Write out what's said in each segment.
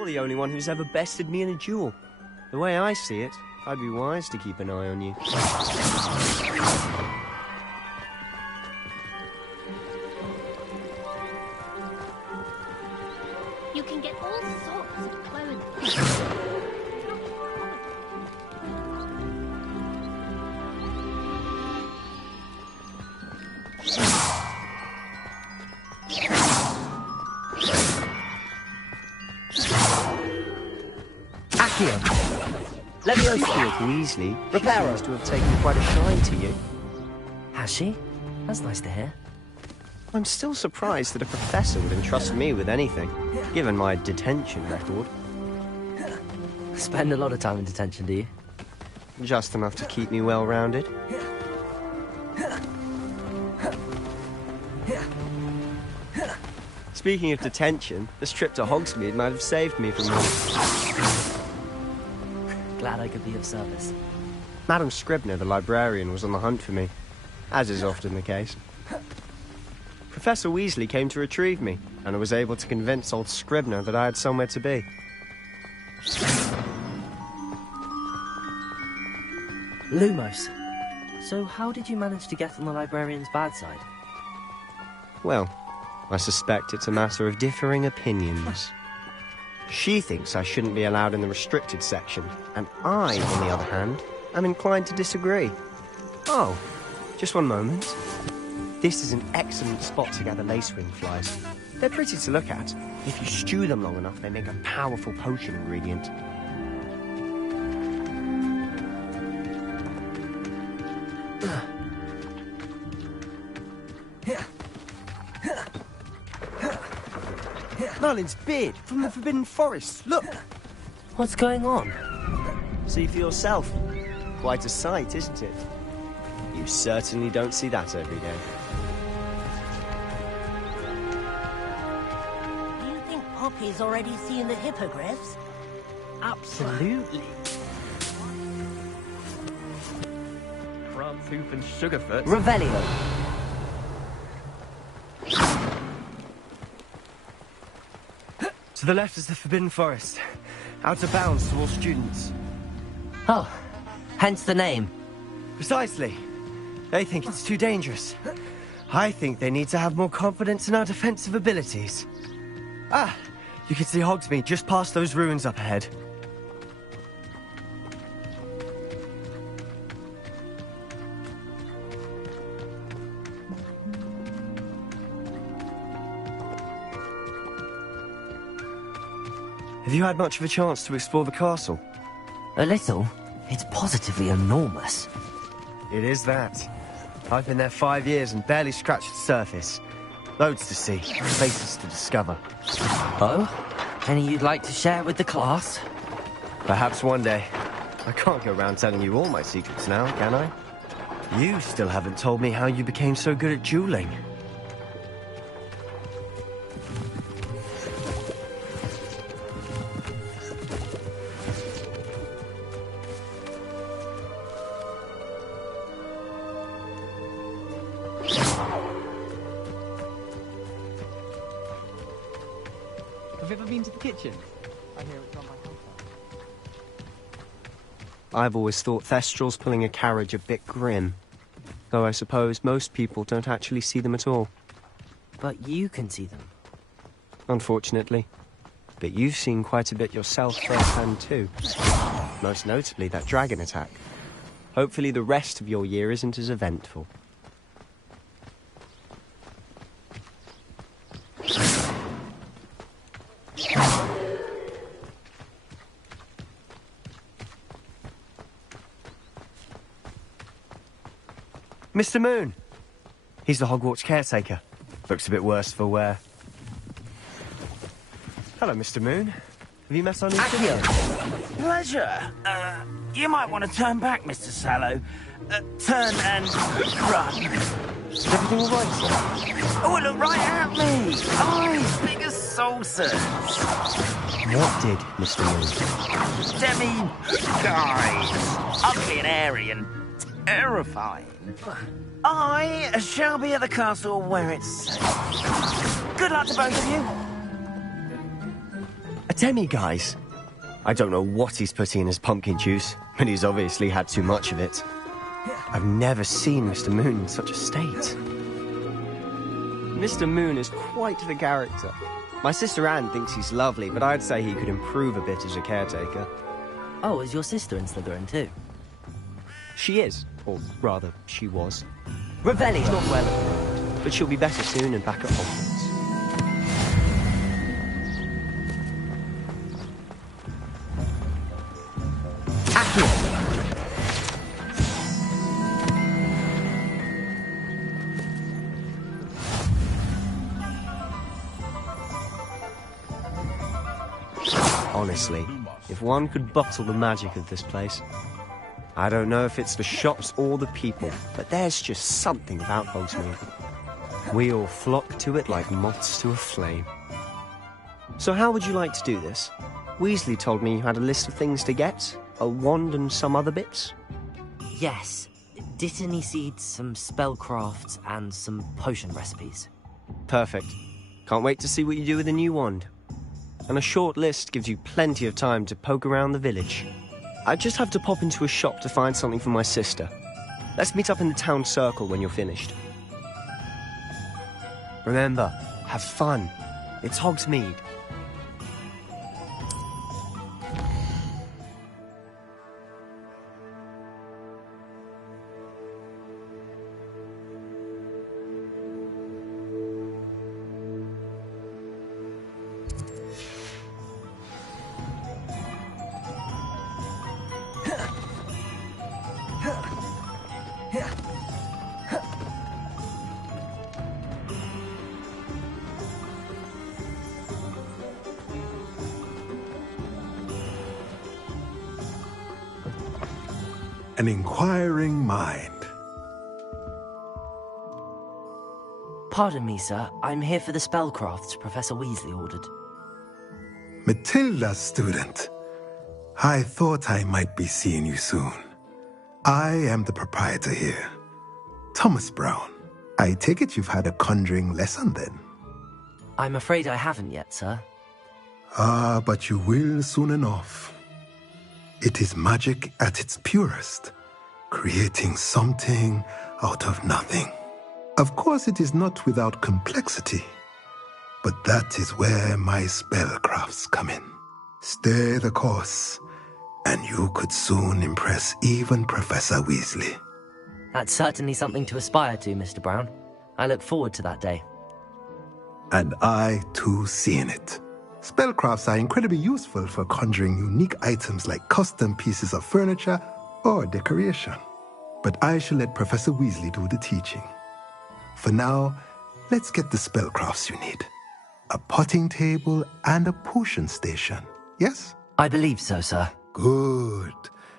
You're the only one who's ever bested me in a duel. The way I see it, I'd be wise to keep an eye on you. You can get all sorts of clothes. Let me open it, Weasley. She seems to have taken quite a shine to you. Has she? That's nice to hear. I'm still surprised that a professor would entrust me with anything, given my detention record. Spend a lot of time in detention, do you? Just enough to keep me well-rounded. Speaking of detention, this trip to Hogsmeade might have saved me from Glad I could be of service. Madam Scribner, the librarian, was on the hunt for me, as is often the case. Professor Weasley came to retrieve me, and I was able to convince old Scribner that I had somewhere to be. Lumos. So how did you manage to get on the librarian's bad side? Well, I suspect it's a matter of differing opinions. She thinks I shouldn't be allowed in the restricted section, and I, on the other hand, am inclined to disagree. Oh, just one moment. This is an excellent spot to gather lacewing flies. They're pretty to look at. If you stew them long enough, they make a powerful potion ingredient. Merlin's beard from the Forbidden Forest. Look! What's going on? See for yourself. Quite a sight, isn't it? You certainly don't see that every day. Do you think Poppy's already seen the hippogriffs? Absolutely. Frantooth and Sugarfoot. Revelio. To the left is the Forbidden Forest. Out of bounds to all students. Oh, hence the name. Precisely. They think it's too dangerous. I think they need to have more confidence in our defensive abilities. Ah, you can see Hogsmeade just past those ruins up ahead. Have you had much of a chance to explore the castle? A little. It's positively enormous. It is that. I've been there 5 years and barely scratched the surface. Loads to see, places to discover. Oh? Any you'd like to share with the class? Perhaps one day. I can't go around telling you all my secrets now, can I? You still haven't told me how you became so good at dueling. Have you ever been to the kitchen? I hear it's on my house. I've always thought Thestrals pulling a carriage a bit grim. Though I suppose most people don't actually see them at all. But you can see them. Unfortunately. But you've seen quite a bit yourself firsthand too. Most notably that dragon attack. Hopefully the rest of your year isn't as eventful. Mr. Moon! He's the Hogwarts caretaker. Looks a bit worse for wear. Hello, Mr. Moon. Have you met our new Accio. Pleasure. You might want to turn back, Mr. Sallow. Turn and run. Is everything all right, sir? Oh, look right at me. Eyes big as saucers. What did, Mr. Moon? Demi-guise. Ugly and airy and terrifying. I shall be at the castle where it's safe. Good luck to both of you. A Demi-guise. I don't know what he's putting in his pumpkin juice, but he's obviously had too much of it. I've never seen Mr. Moon in such a state. Mr. Moon is quite the character. My sister Anne thinks he's lovely, but I'd say he could improve a bit as a caretaker. Oh, is your sister in Slytherin too? She is, or rather, she was. Revelio! She's not well at the moment, but she'll be better soon and back at Hogwarts. Honestly, if one could bottle the magic of this place. I don't know if it's the shops or the people, but there's just something about Hogsmeade. We all flock to it like moths to a flame. So how would you like to do this? Weasley told me you had a list of things to get, a wand and some other bits. Yes. Dittany seeds, some spellcrafts, and some potion recipes. Perfect. Can't wait to see what you do with the new wand. And a short list gives you plenty of time to poke around the village. I just have to pop into a shop to find something for my sister. Let's meet up in the town circle when you're finished. Remember, have fun. It's Hogsmeade. An inquiring mind. Pardon me, sir. I'm here for the spellcrafts Professor Weasley ordered. Matilda, student. I thought I might be seeing you soon. I am the proprietor here, Thomas Brown. I take it you've had a conjuring lesson then? I'm afraid I haven't yet, sir. Ah, but you will soon enough. It is magic at its purest, creating something out of nothing. Of course, it is not without complexity, but that is where my spellcrafts come in. Stay the course, and you could soon impress even Professor Weasley. That's certainly something to aspire to, Mr. Brown. I look forward to that day. And I, too, seeing it. Spellcrafts are incredibly useful for conjuring unique items like custom pieces of furniture or decoration. But I shall let Professor Weasley do the teaching. For now, let's get the spellcrafts you need. A potting table and a potion station, yes? I believe so, sir. Good.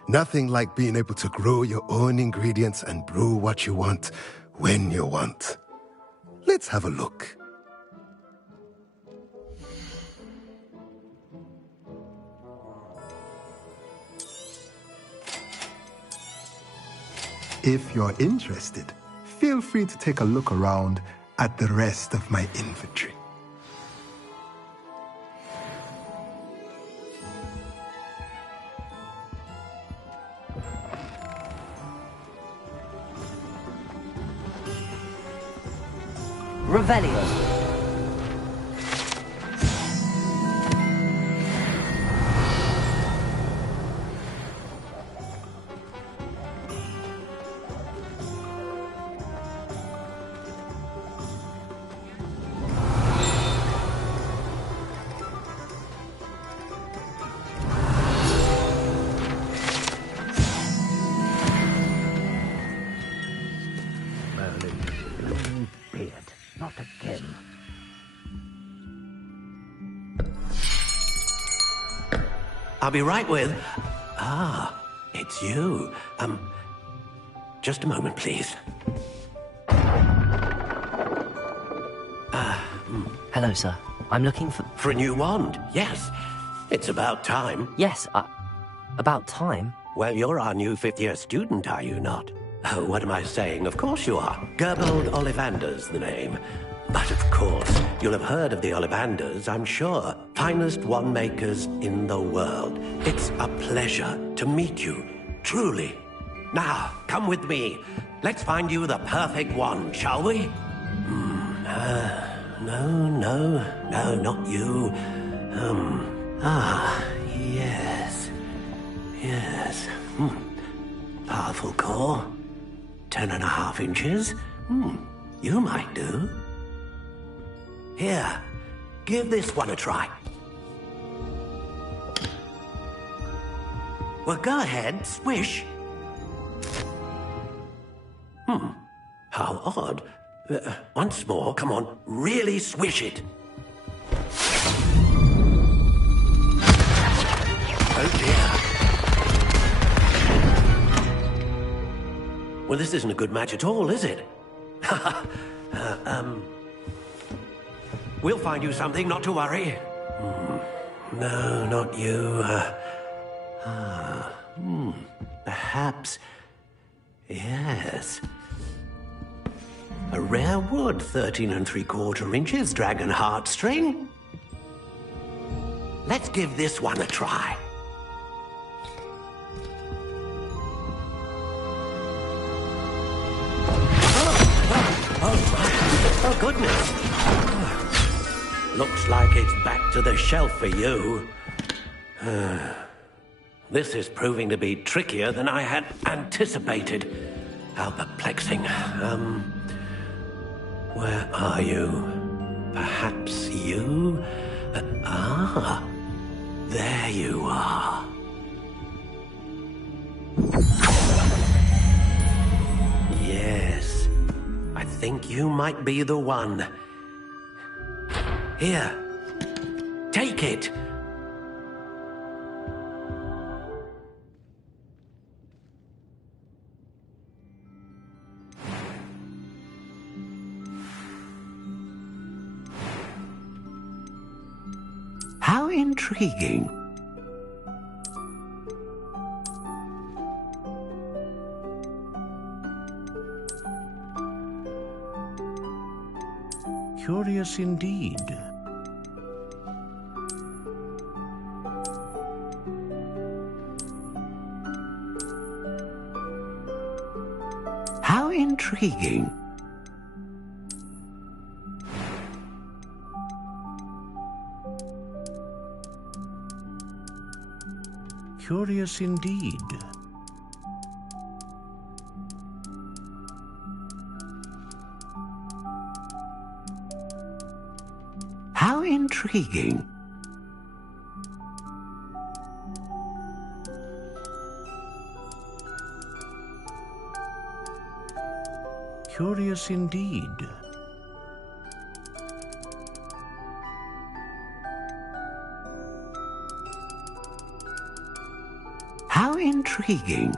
Nothing like being able to grow your own ingredients and brew what you want when you want. Let's have a look. If you're interested, feel free to take a look around at the rest of my inventory. Revelio. Not again. I'll be right with... Ah, it's you. Just a moment, please. Hello, sir. I'm looking for... For a new wand, yes. It's about time. Yes, about time? Well, you're our new fifth-year student, are you not? Oh, what am I saying? Of course you are. Gerbold Ollivander's the name. But of course, You'll have heard of the Ollivanders, I'm sure. Finest wand makers in the world. It's a pleasure to meet you, truly. Now, come with me. Let's find you the perfect wand, shall we? No, not you. Yes. Powerful core. 10.5 inches. You might do. Here, give this one a try. Well, go ahead, swish. How odd. Once more, come on, really swish it. Oh dear. Well, this isn't a good match at all, is it? We'll find you something, not to worry. No, not you. Perhaps... Yes. A rare wood, 13 3/4 inches, dragon heartstring. Let's give this one a try. Oh, goodness. Looks like it's back to the shelf for you. This is proving to be trickier than I had anticipated. How perplexing. Where are you? Perhaps you? There you are. Yes, I think you might be the one. Here, take it. How intriguing. Curious indeed. How intriguing. Curious indeed. How intriguing. Curious indeed. How intriguing.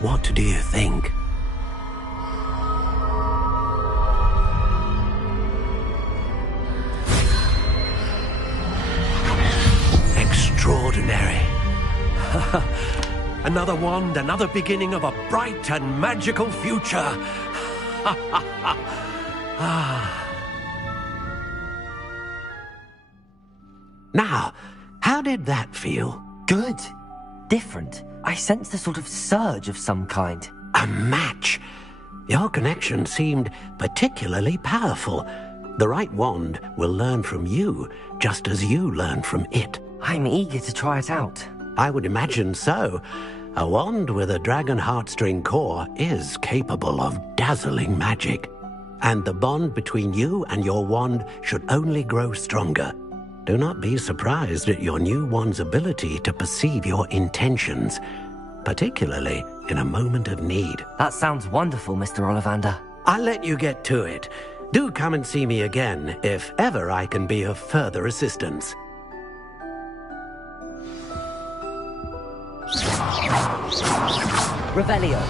What do you think? Extraordinary. Another wand, another beginning of a bright and magical future. Now, how did that feel? Good. Different. I sensed a sort of surge of some kind. A match. Your connection seemed particularly powerful. The right wand will learn from you, just as you learn from it. I'm eager to try it out. I would imagine so. A wand with a dragon heartstring core is capable of dazzling magic. And the bond between you and your wand should only grow stronger. Do not be surprised at your new wand's ability to perceive your intentions, particularly in a moment of need. That sounds wonderful, Mr. Ollivander. I'll let you get to it. Do come and see me again if ever I can be of further assistance. Revelio.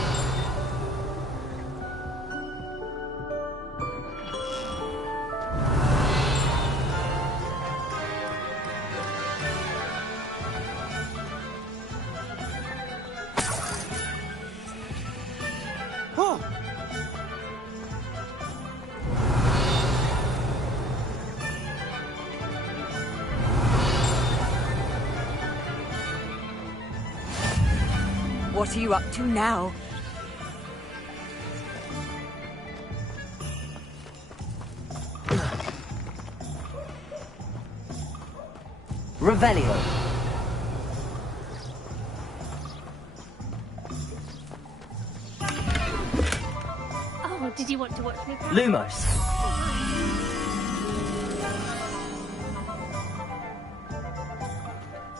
What are you up to now? Revelio. Oh, did you want to watch me? Lumos.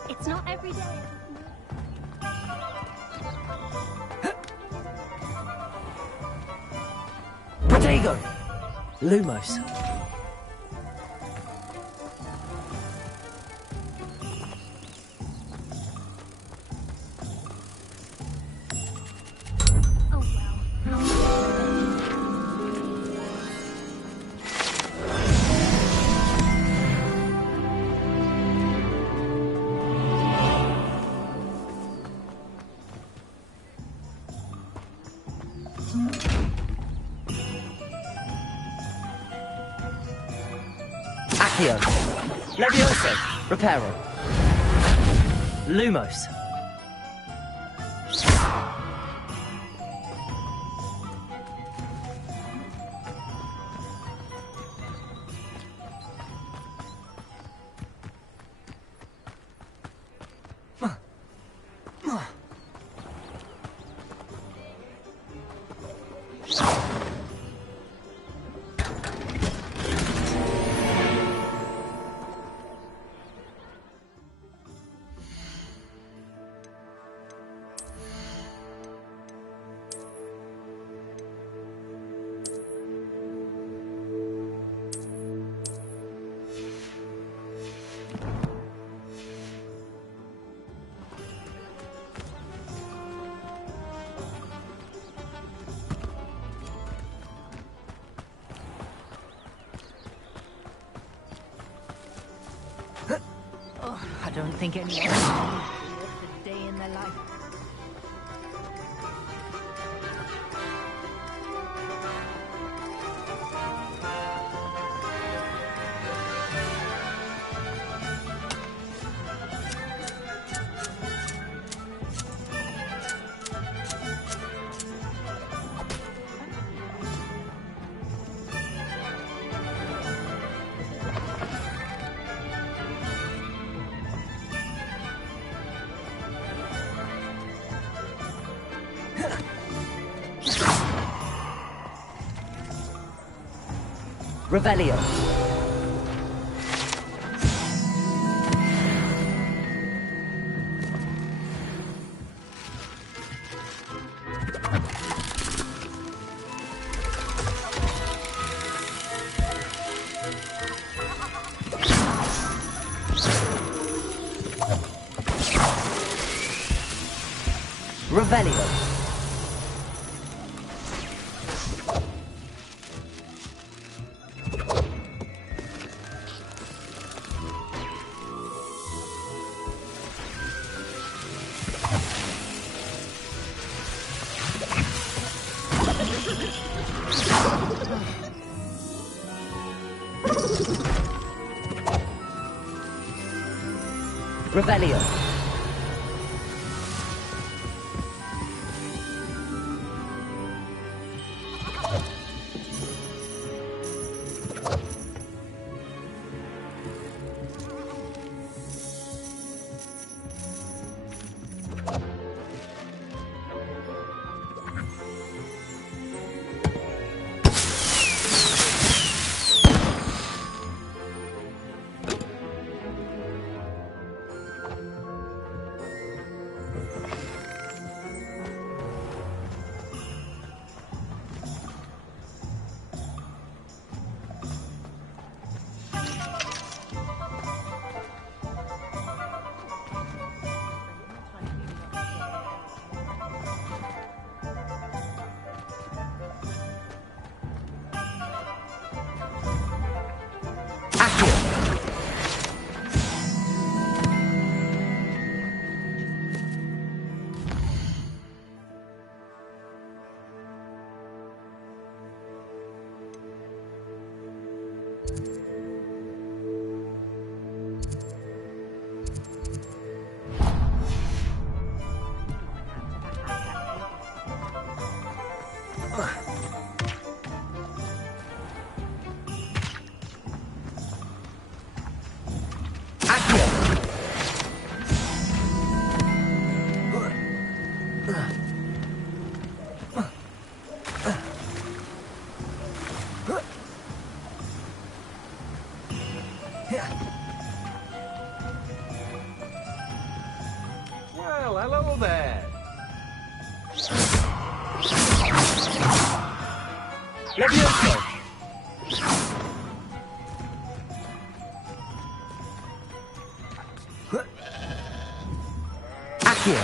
It's not every day. Protego. Lumos. Oh well. Accio. Levioso. Reparo. Lumos. I don't think anyone lives a day in their life. Revelio. Revelio. Revelio. Levioso! Accio!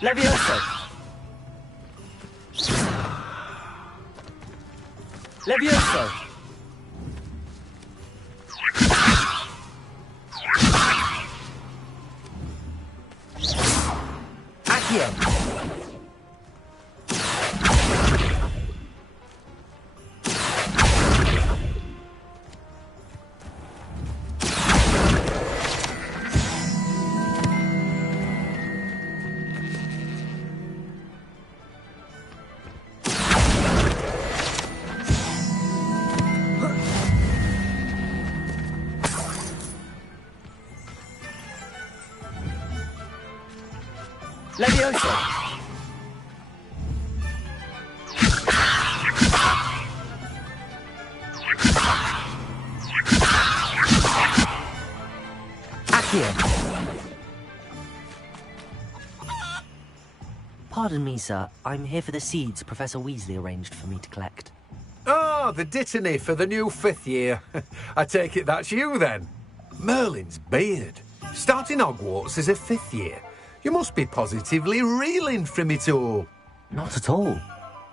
Levioso! Levioso! Accio! Levioso! Accio! Pardon me, sir. I'm here for the seeds Professor Weasley arranged for me to collect. Ah, the dittany for the new 5th year. I take it that's you, then. Merlin's beard. Starting Hogwarts as a 5th year. You must be positively reeling from it all. Not at all.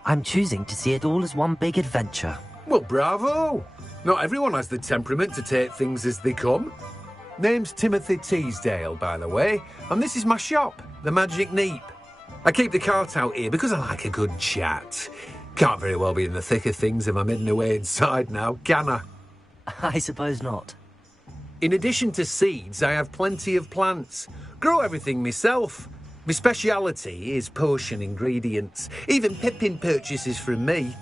I'm choosing to see it all as one big adventure. Well, bravo. Not everyone has the temperament to take things as they come. Name's Timothy Teasdale, by the way, and this is my shop, the Magic Neep. I keep the cart out here because I like a good chat. Can't very well be in the thick of things if I'm hidden away inside now, can I? I suppose not. In addition to seeds, I have plenty of plants. Grow everything myself. My speciality is potion ingredients. Even Pippin purchases from me.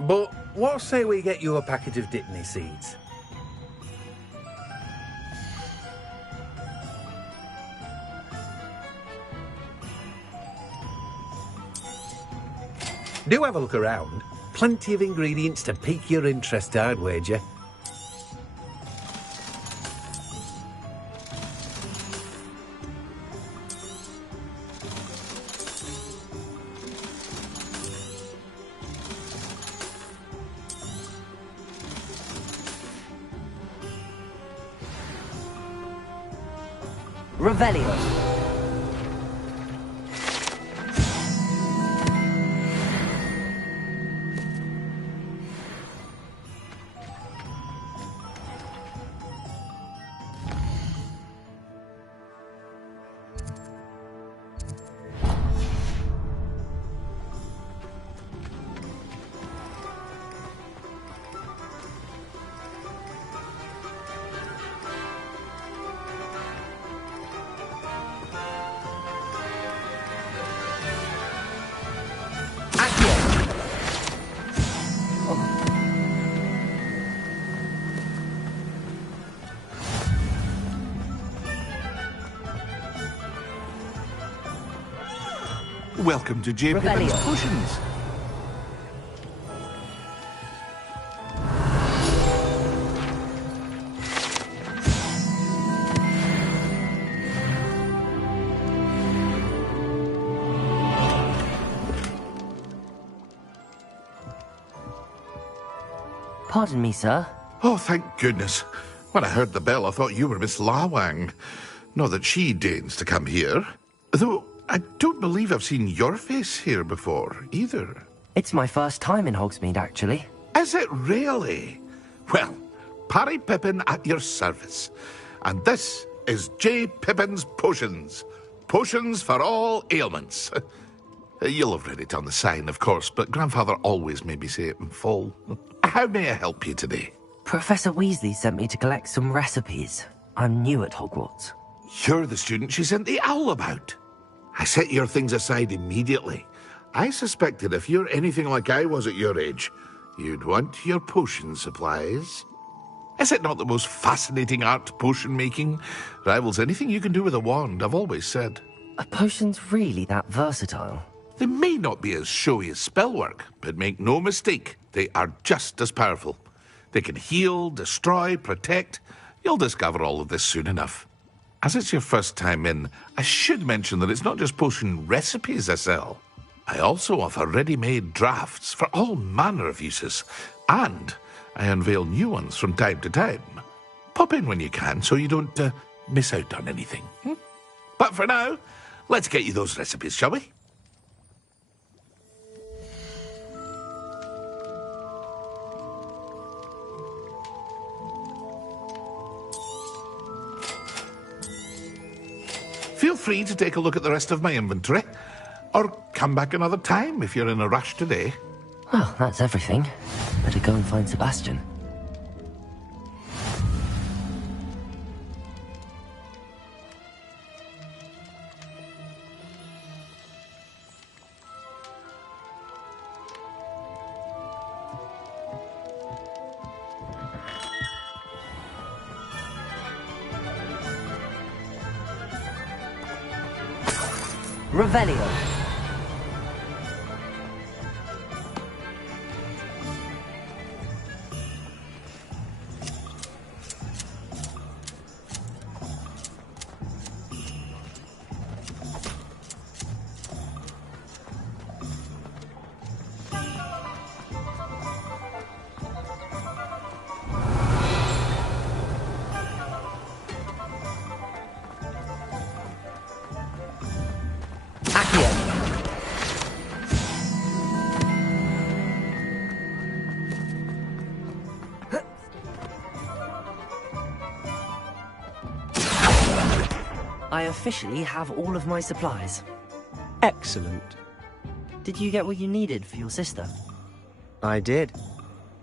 But what say we get you a packet of dittany seeds? Do have a look around. Plenty of ingredients to pique your interest, I'd wager. Revelio. Welcome to J. Pippin's Potions. Pardon me, sir. Oh, thank goodness. When I heard the bell, I thought you were Miss Lawang. Not that she deigns to come here. Though I don't believe I've seen your face here before, either. It's my first time in Hogsmeade, actually. Is it really? Well, Parry Pippin at your service. And this is J. Pippin's Potions. Potions for all ailments. You'll have read it on the sign, of course, but Grandfather always made me say it in full. How may I help you today? Professor Weasley sent me to collect some recipes. I'm new at Hogwarts. You're the student she sent the owl about. I set your things aside immediately. I suspected if you're anything like I was at your age, you'd want your potion supplies. Is it not the most fascinating art, potion making? Rivals anything you can do with a wand, I've always said. Are potions really that versatile? They may not be as showy as spellwork, but make no mistake, they are just as powerful. They can heal, destroy, protect. You'll discover all of this soon enough. As it's your first time in, I should mention that it's not just potion recipes I sell. I also offer ready-made drafts for all manner of uses, and I unveil new ones from time to time. Pop in when you can so you don't miss out on anything. But for now, let's get you those recipes, shall we? Feel free to take a look at the rest of my inventory, or come back another time if you're in a rush today. Well, that's everything. Better go and find Sebastian. Revelio. I officially have all of my supplies. Excellent. Did you get what you needed for your sister? I did.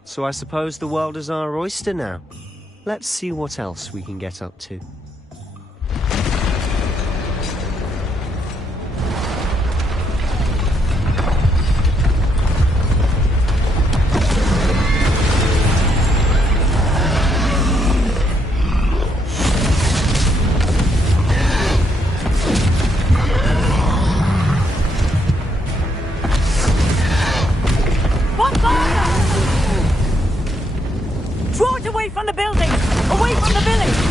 So I suppose the world is our oyster now. Let's see what else we can get up to. Draw it away from the building! Away from the village!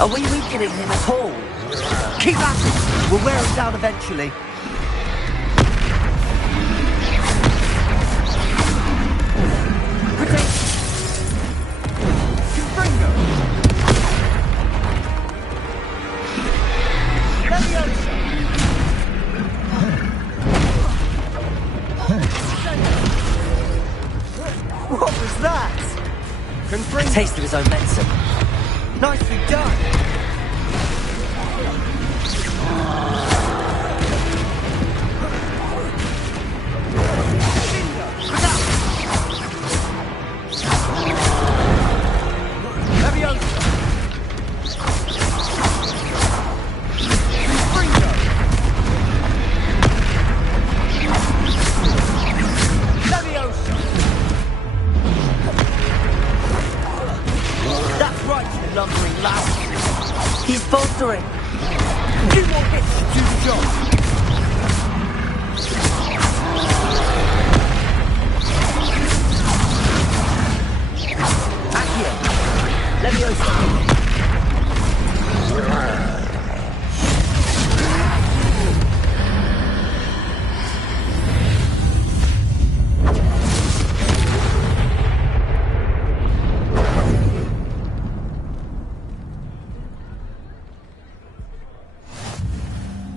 Are we weakening him at all? Keep at it! We'll wear him down eventually. What was that? Taste of his own medicine. Nicely done. That's right, you lumbering lad. He's bolstering. Two more hits to do the job. Accio. Leviosa.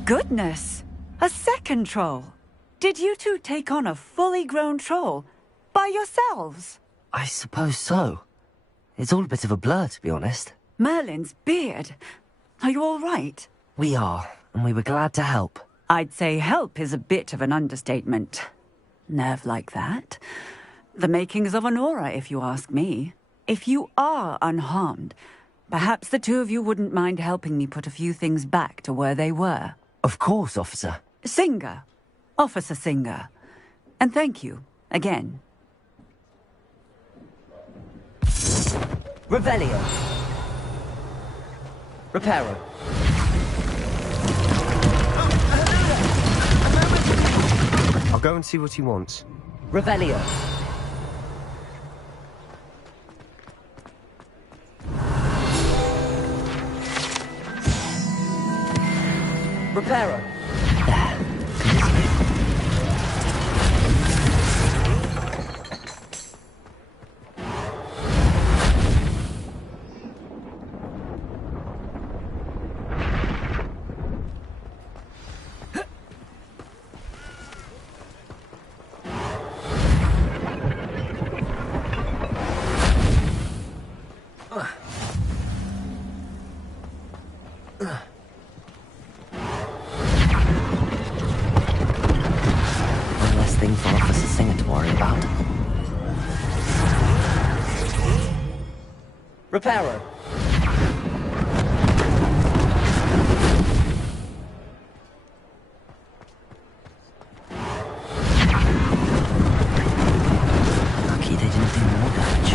Goodness! A second troll! Did you two take on a fully grown troll by yourselves? I suppose so. It's all a bit of a blur, to be honest. Merlin's beard. Are you all right? We are, and we were glad to help. I'd say help is a bit of an understatement. Nerve like that. The makings of an aura, if you ask me. If you are unharmed, perhaps the two of you wouldn't mind helping me put a few things back to where they were. Of course, officer. Singer. Officer Singer. And thank you, again. Revelio. Reparo. I'll go and see what he wants. Revelio. Reparo. For Officer Singer to worry about. Reparo. Lucky they didn't do more damage.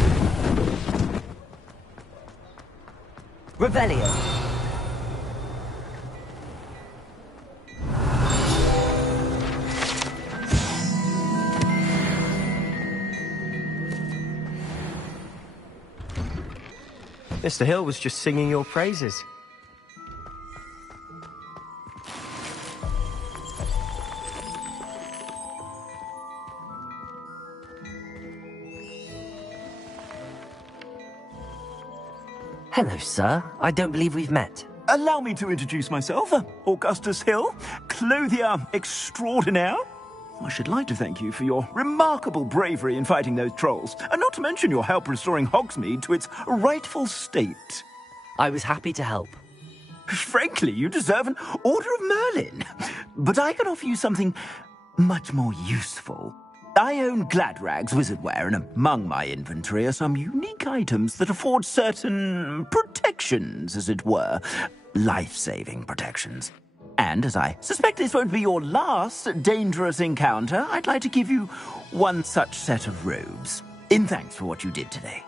Revelio. Mr. Hill was just singing your praises. Hello, sir. I don't believe we've met. Allow me to introduce myself, Augustus Hill, clothier extraordinaire. I should like to thank you for your remarkable bravery in fighting those trolls, and not to mention your help restoring Hogsmeade to its rightful state. I was happy to help. Frankly, you deserve an Order of Merlin. But I can offer you something much more useful. I own Gladrag's wizardware, and among my inventory are some unique items that afford certain protections, as it were. Life-saving protections. And as I suspect this won't be your last dangerous encounter, I'd like to give you one such set of robes, in thanks for what you did today.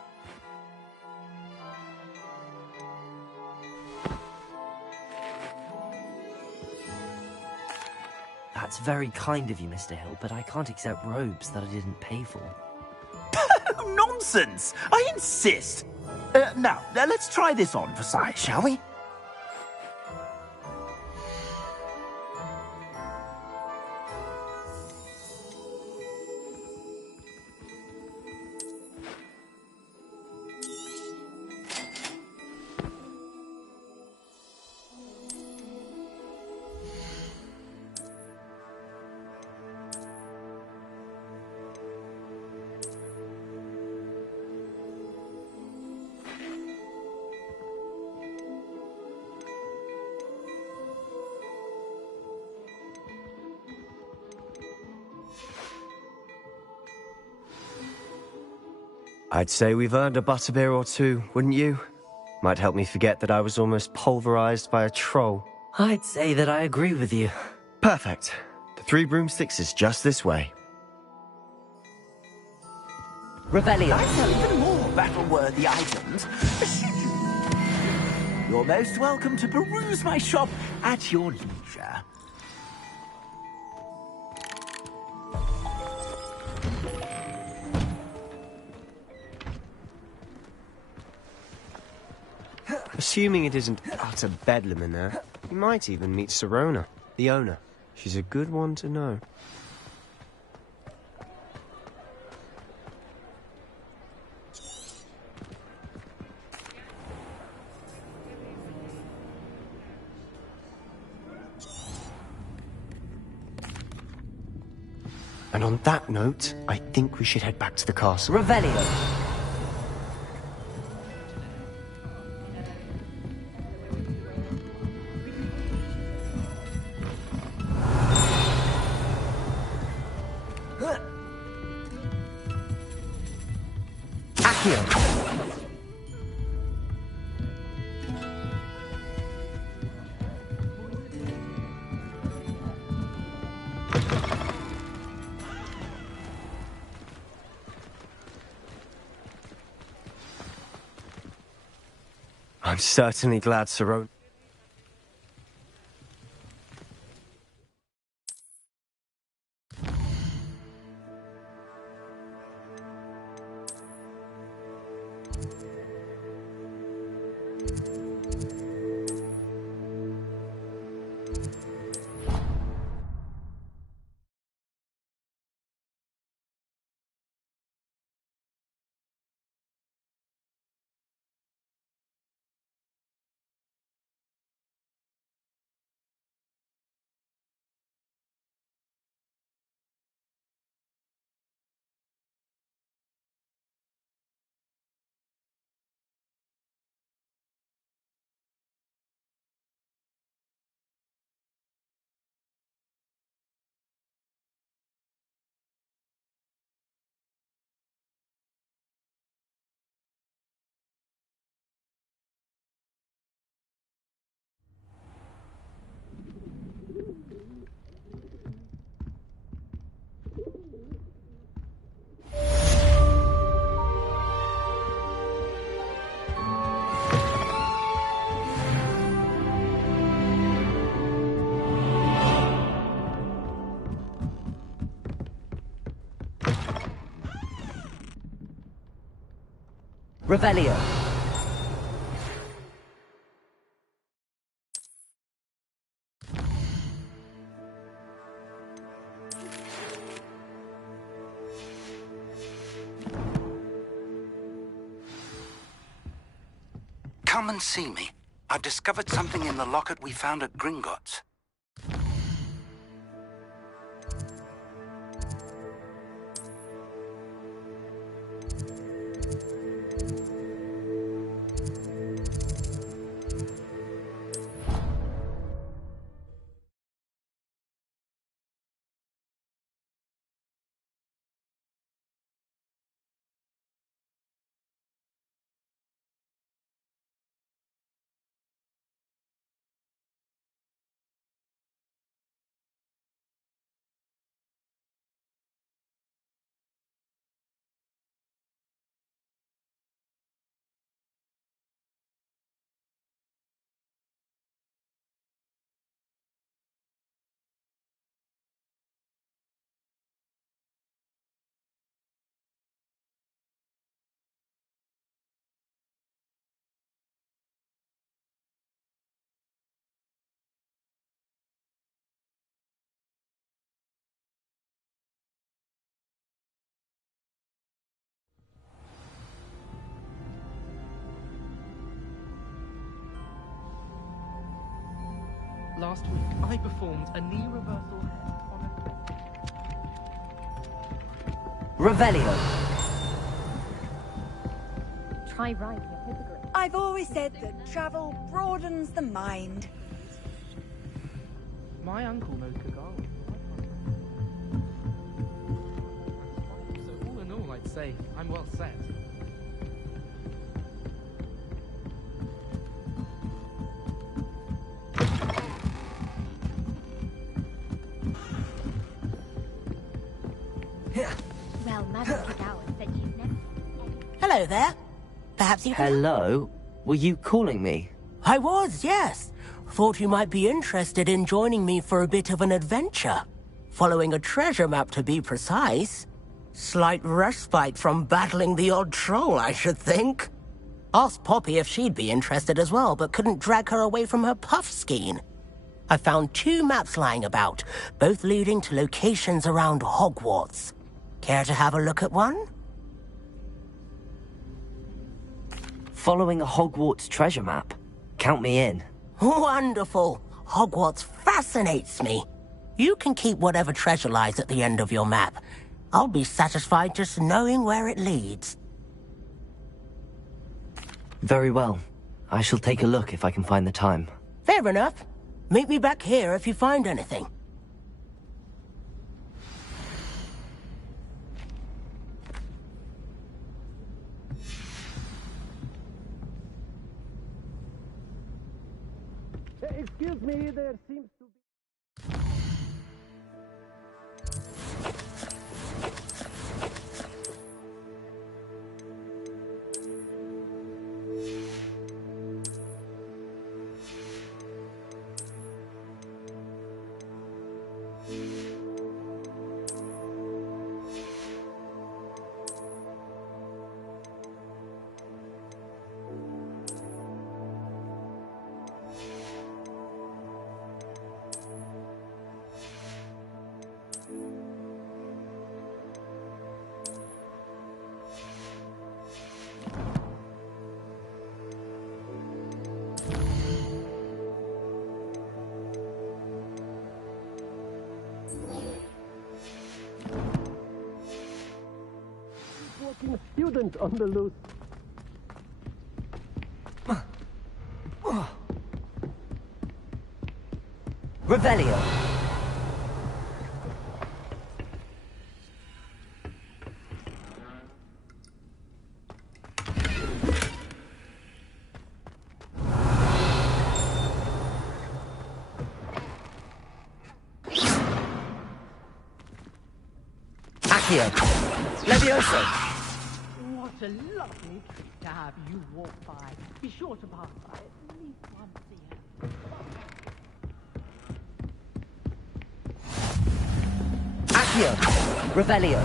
That's very kind of you, Mr. Hill, but I can't accept robes that I didn't pay for. Nonsense! I insist! Now, let's try this on for size, shall we? I'd say we've earned a butterbeer or two, wouldn't you? Might help me forget that I was almost pulverized by a troll. I'd say that I agree with you. Perfect. The 3 broomsticks is just this way. Revelio. I sell even more battle-worthy items. You're most welcome to peruse my shop at your leisure. Assuming it isn't utter bedlam in there, you might even meet Sirona, the owner. She's a good one to know. And on that note, I think we should head back to the castle. Revelio. Here. I'm certainly glad Sarone... Revelio. Come and see me. I've discovered something in the locket we found at Gringotts. Last week, I performed a knee reversal on a... Revelio. Try riding a hippogriff. I've always said that travel broadens the mind. My uncle knows Kagala. So all in all, I'd say I'm well set. Well, Madame Kagawa said you'd never... Hello there. Perhaps you can... Hello? Were you calling me? I was, yes. Thought you might be interested in joining me for a bit of an adventure. Following a treasure map, to be precise. Slight respite from battling the odd troll, I should think. Asked Poppy if she'd be interested as well, but couldn't drag her away from her puff skein. I found 2 maps lying about, both leading to locations around Hogwarts. Care to have a look at one? Following a Hogwarts treasure map? Count me in. Wonderful. Hogwarts fascinates me. You can keep whatever treasure lies at the end of your map. I'll be satisfied just knowing where it leads. Very well. I shall take a look if I can find the time. Fair enough. Meet me back here if you find anything. Excuse me, there seems to be... Student on the loose. Revelio. Accio. Levioso. What a lovely treat to have you walk by. Be sure to pass by at least once a year. Accio. Revelio.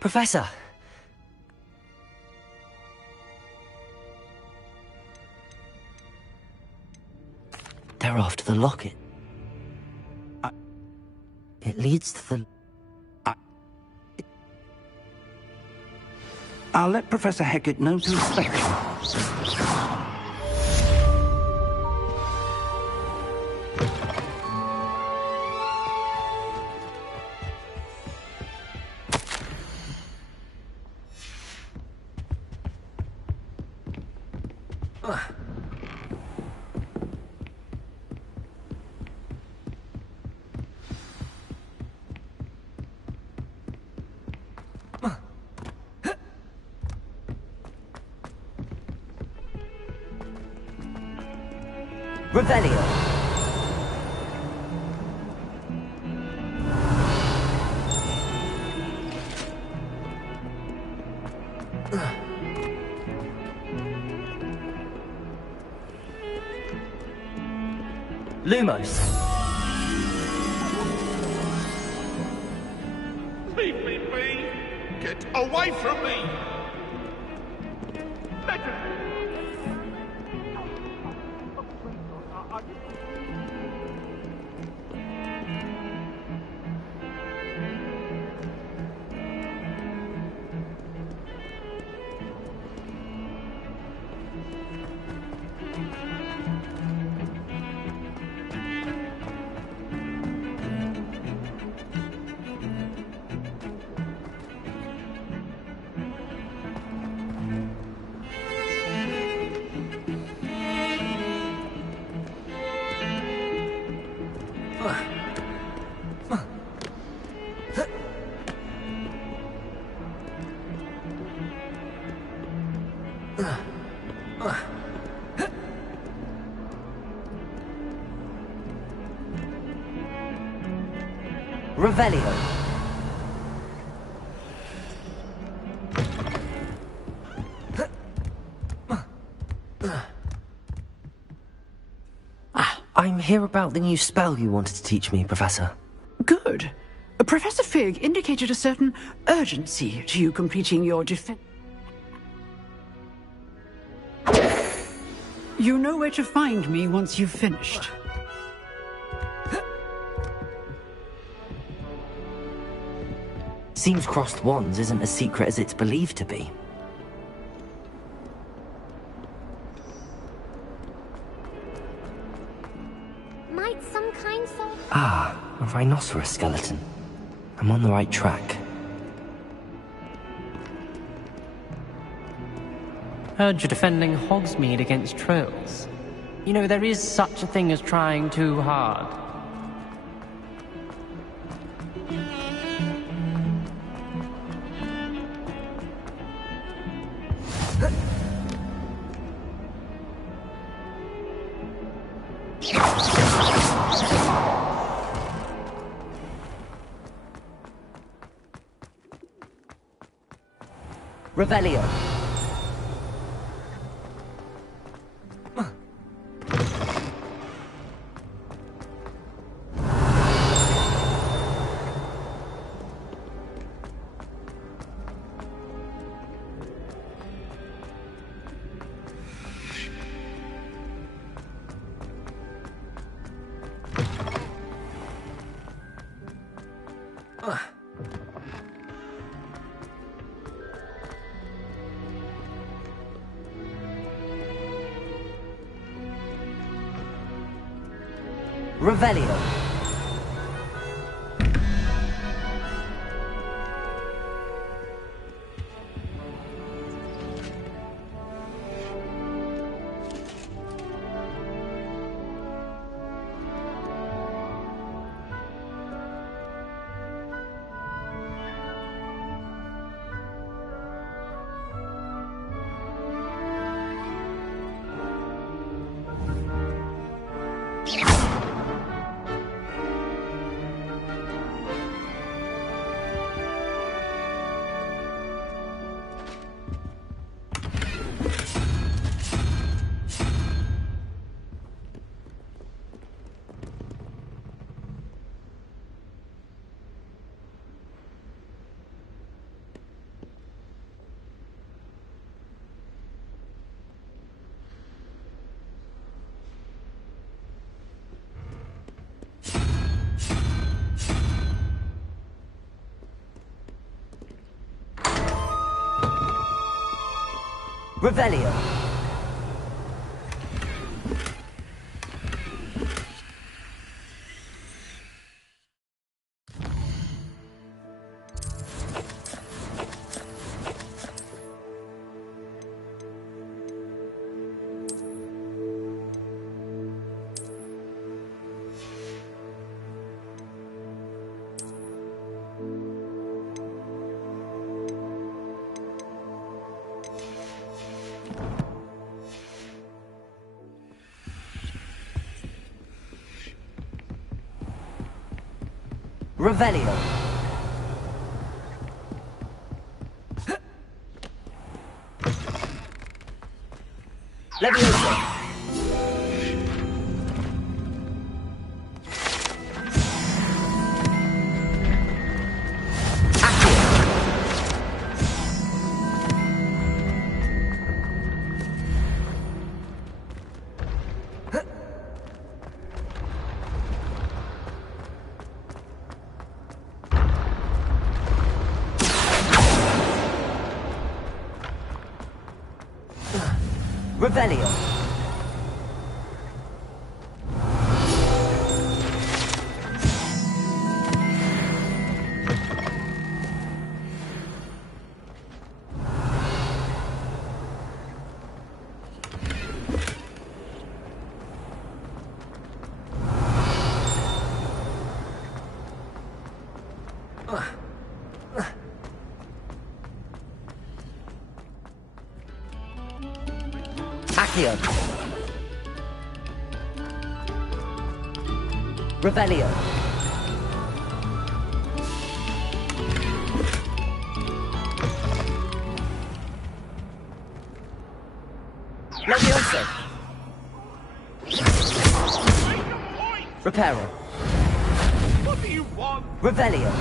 Professor! They're after the locket. It leads to the... I'll let Professor Hecat know to expect you. Revelio. Lumos. Leave me be! Get away from me! Revelio. I'm here about the new spell you wanted to teach me, Professor. Good. Professor Fig indicated a certain urgency to you completing your defense. You know where to find me once you've finished. Seems crossed wands isn't as secret as it's believed to be. Might some kind soul... Ah, a rhinoceros skeleton. I'm on the right track. Heard you're defending Hogsmeade against trolls. You know, there is such a thing as trying too hard. Revelio. Revelio. Revelio. Revelio. Leviosa. Revelio. Accio. Revelio. Levioso. Reparo. What do you want? Revelio.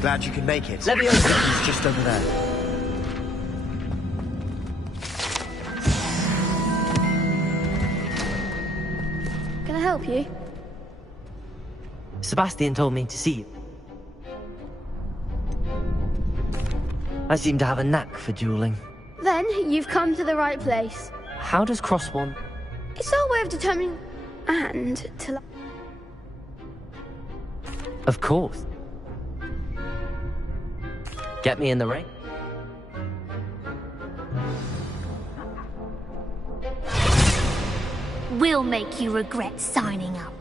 Glad you could make it. Leviosa. He's just over there. Can I help you? Sebastian told me to see you. I seem to have a knack for dueling. Then you've come to the right place. How does crossbone? It's our way of determining and to. Of course. Get me in the ring. We'll make you regret signing up.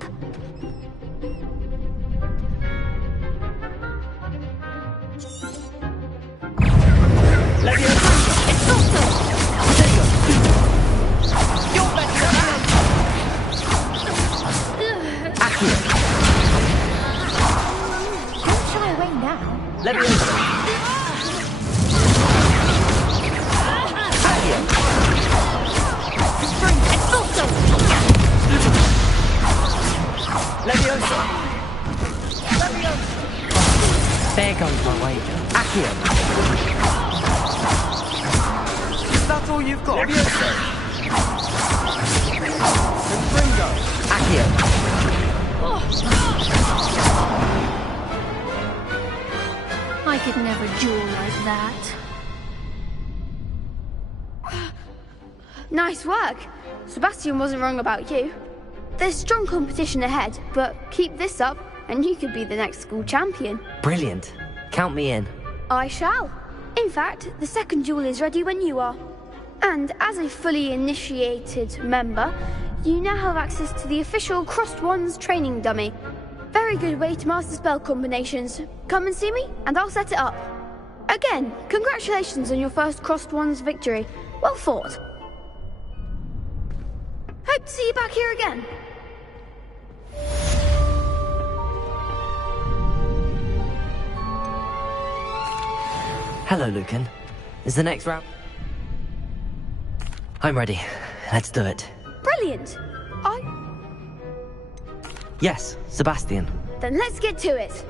Don't shy away now. There goes my wager. Accio. That's all you've got? Accio. I could never duel like that. Nice work. Sebastian wasn't wrong about you. There's strong competition ahead, but keep this up and you could be the next school champion. Brilliant. Count me in. I shall. In fact, the second duel is ready when you are. And as a fully initiated member, you now have access to the official Crossed Wands training dummy. Very good way to master spell combinations. Come and see me, and I'll set it up. Again, congratulations on your first Crossed Wands victory. Well fought. Hope to see you back here again. Hello, Lucan. Is the next round? I'm ready. Let's do it. Brilliant. Yes, Sebastian. Then let's get to it.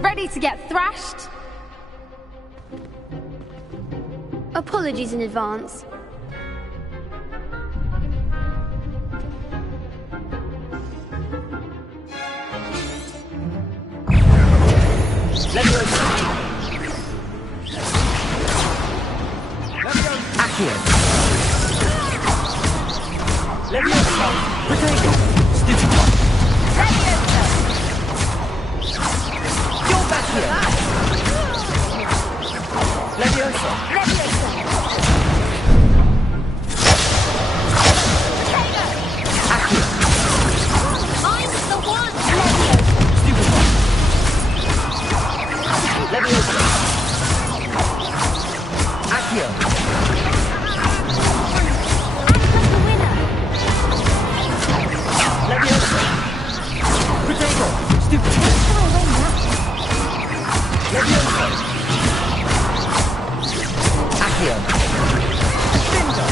Ready to get thrashed? Apologies in advance. Let's go. Accio. Leviosa. Potato. Stupid one. Leviosa. You're back here. Leviosa. Leviosa. Accio. Leviosa. Potato. Stupid. Leviosa. Accio. Bingo.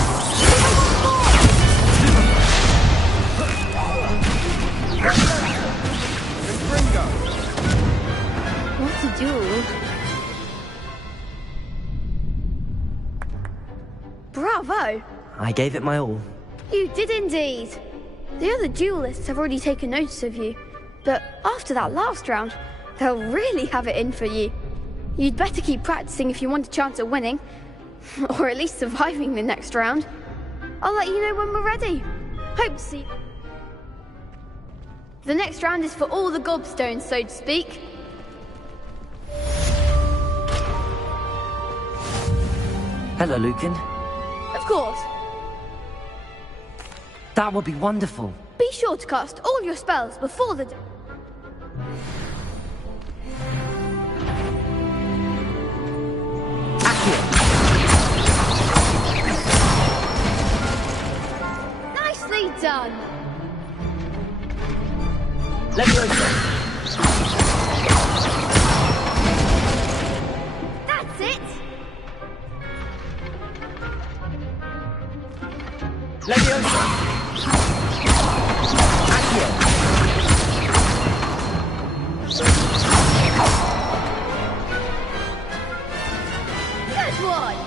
What a duel. Bravo! I gave it my all. You did indeed. The other duelists have already taken notice of you, but after that last round, they'll really have it in for you. You'd better keep practicing if you want a chance at winning, or at least surviving the next round. I'll let you know when we're ready. Hope to see you. The next round is for all the gobstones, so to speak. Hello, Lucan. Of course. That would be wonderful. Be sure to cast all your spells before the... Nicely done. Leviosa. That's it. Leviosa. Accio. Good one.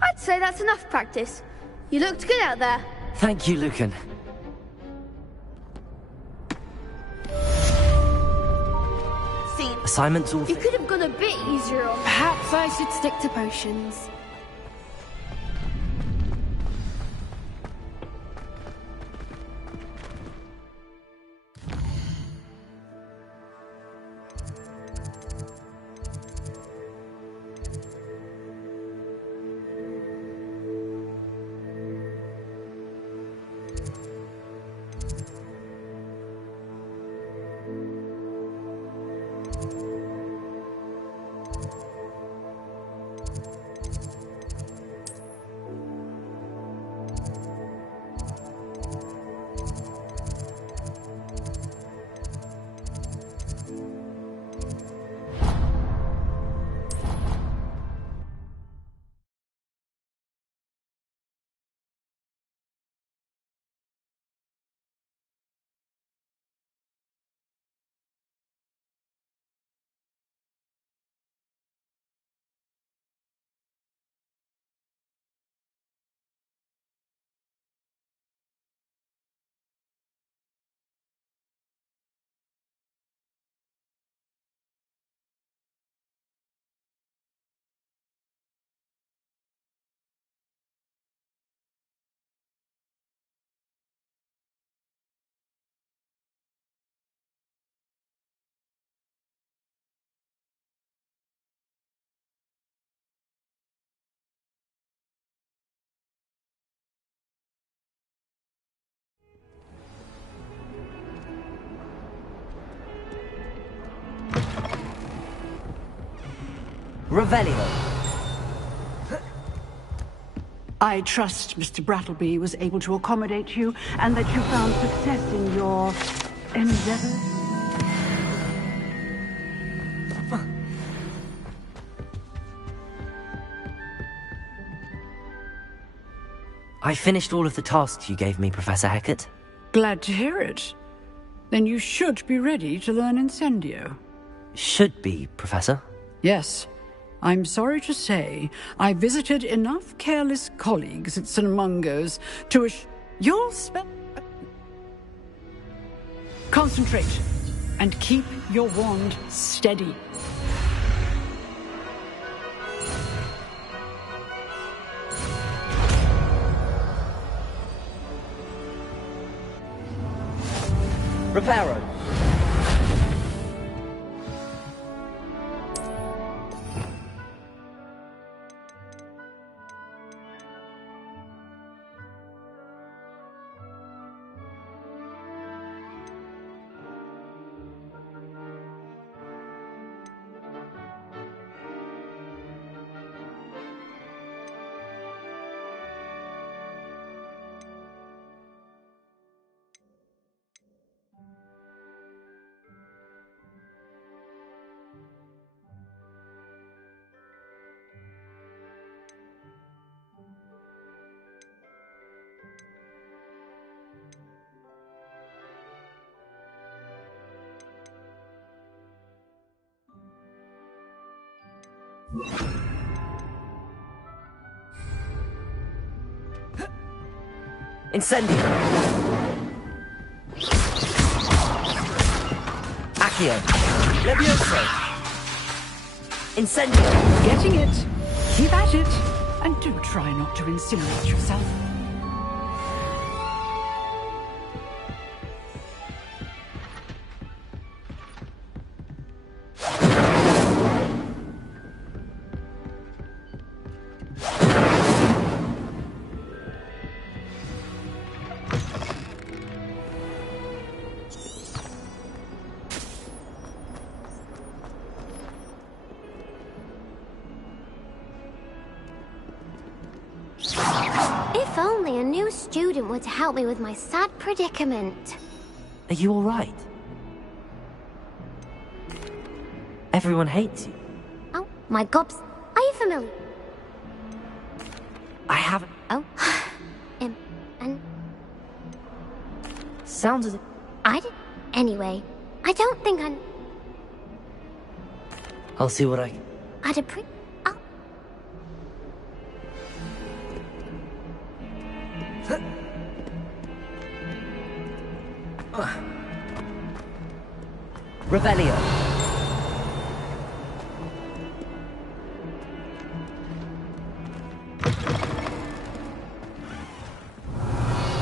I'd say that's enough practice. You looked good out there. Thank you, Lucan. Assignments all... You could have gone a bit easier on... Perhaps I should stick to potions. Revelio. I trust Mr. Brattleby was able to accommodate you and that you found success in your endeavors. I finished all of the tasks you gave me, Professor Hecat. Glad to hear it. Then you should be ready to learn Incendio. Should be, Professor. Yes. I'm sorry to say, I visited enough careless colleagues at St. Mungo's to you'll concentrate and keep your wand steady. Reparo. Incendio! Accio! Levioso! Incendio! Getting it. Keep at it. And do try not to incinerate yourself. If only a new student were to help me with my sad predicament. Are you alright? Everyone hates you. Oh, my gobs. Are you familiar? I haven't... Oh. And... Sounds as if... I did... Anyway, I don't think I'm... I'll see what I'd appreciate... Revelio.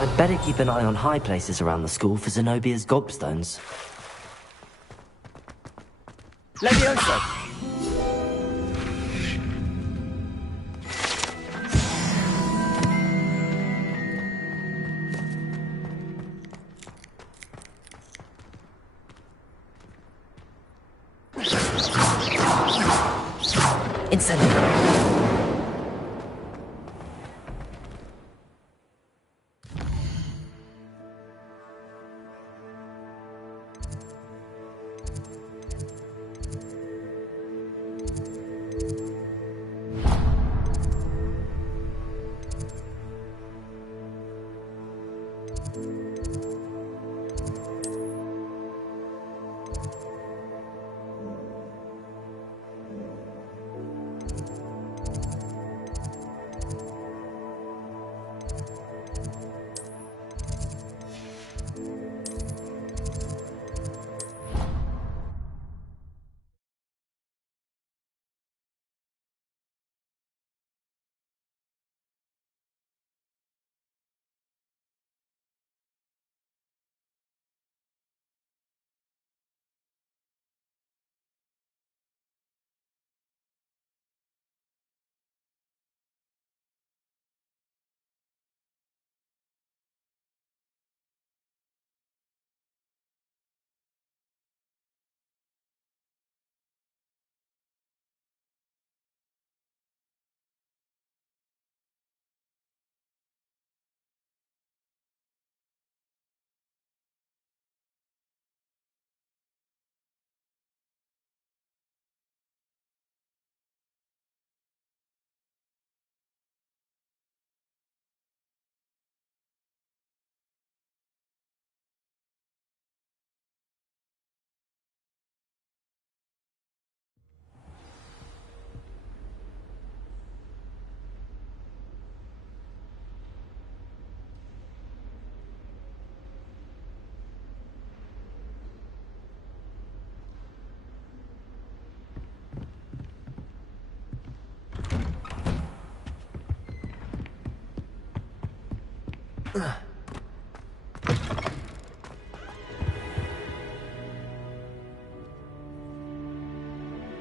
I'd better keep an eye on high places around the school for Zenobia's gobstones. Levioso!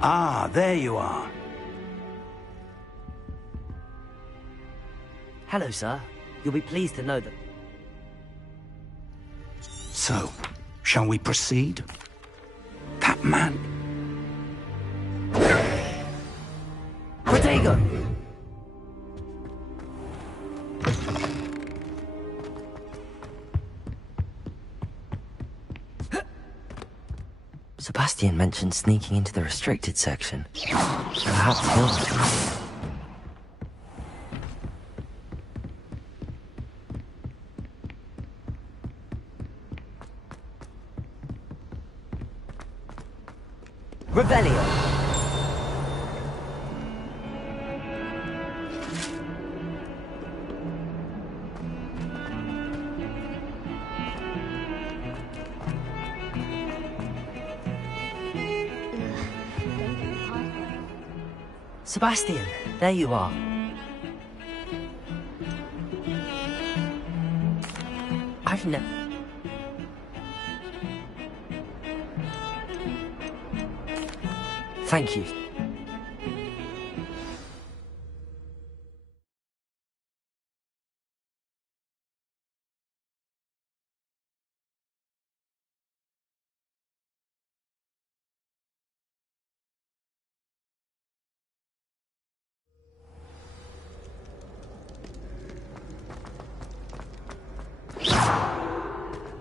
Ah, there you are. Hello, sir. You'll be pleased to know that... So, shall we proceed? That man... Protego! Sebastian mentioned sneaking into the restricted section. Perhaps he'll... Revelio! Sebastian, there you are. I've never... Thank you.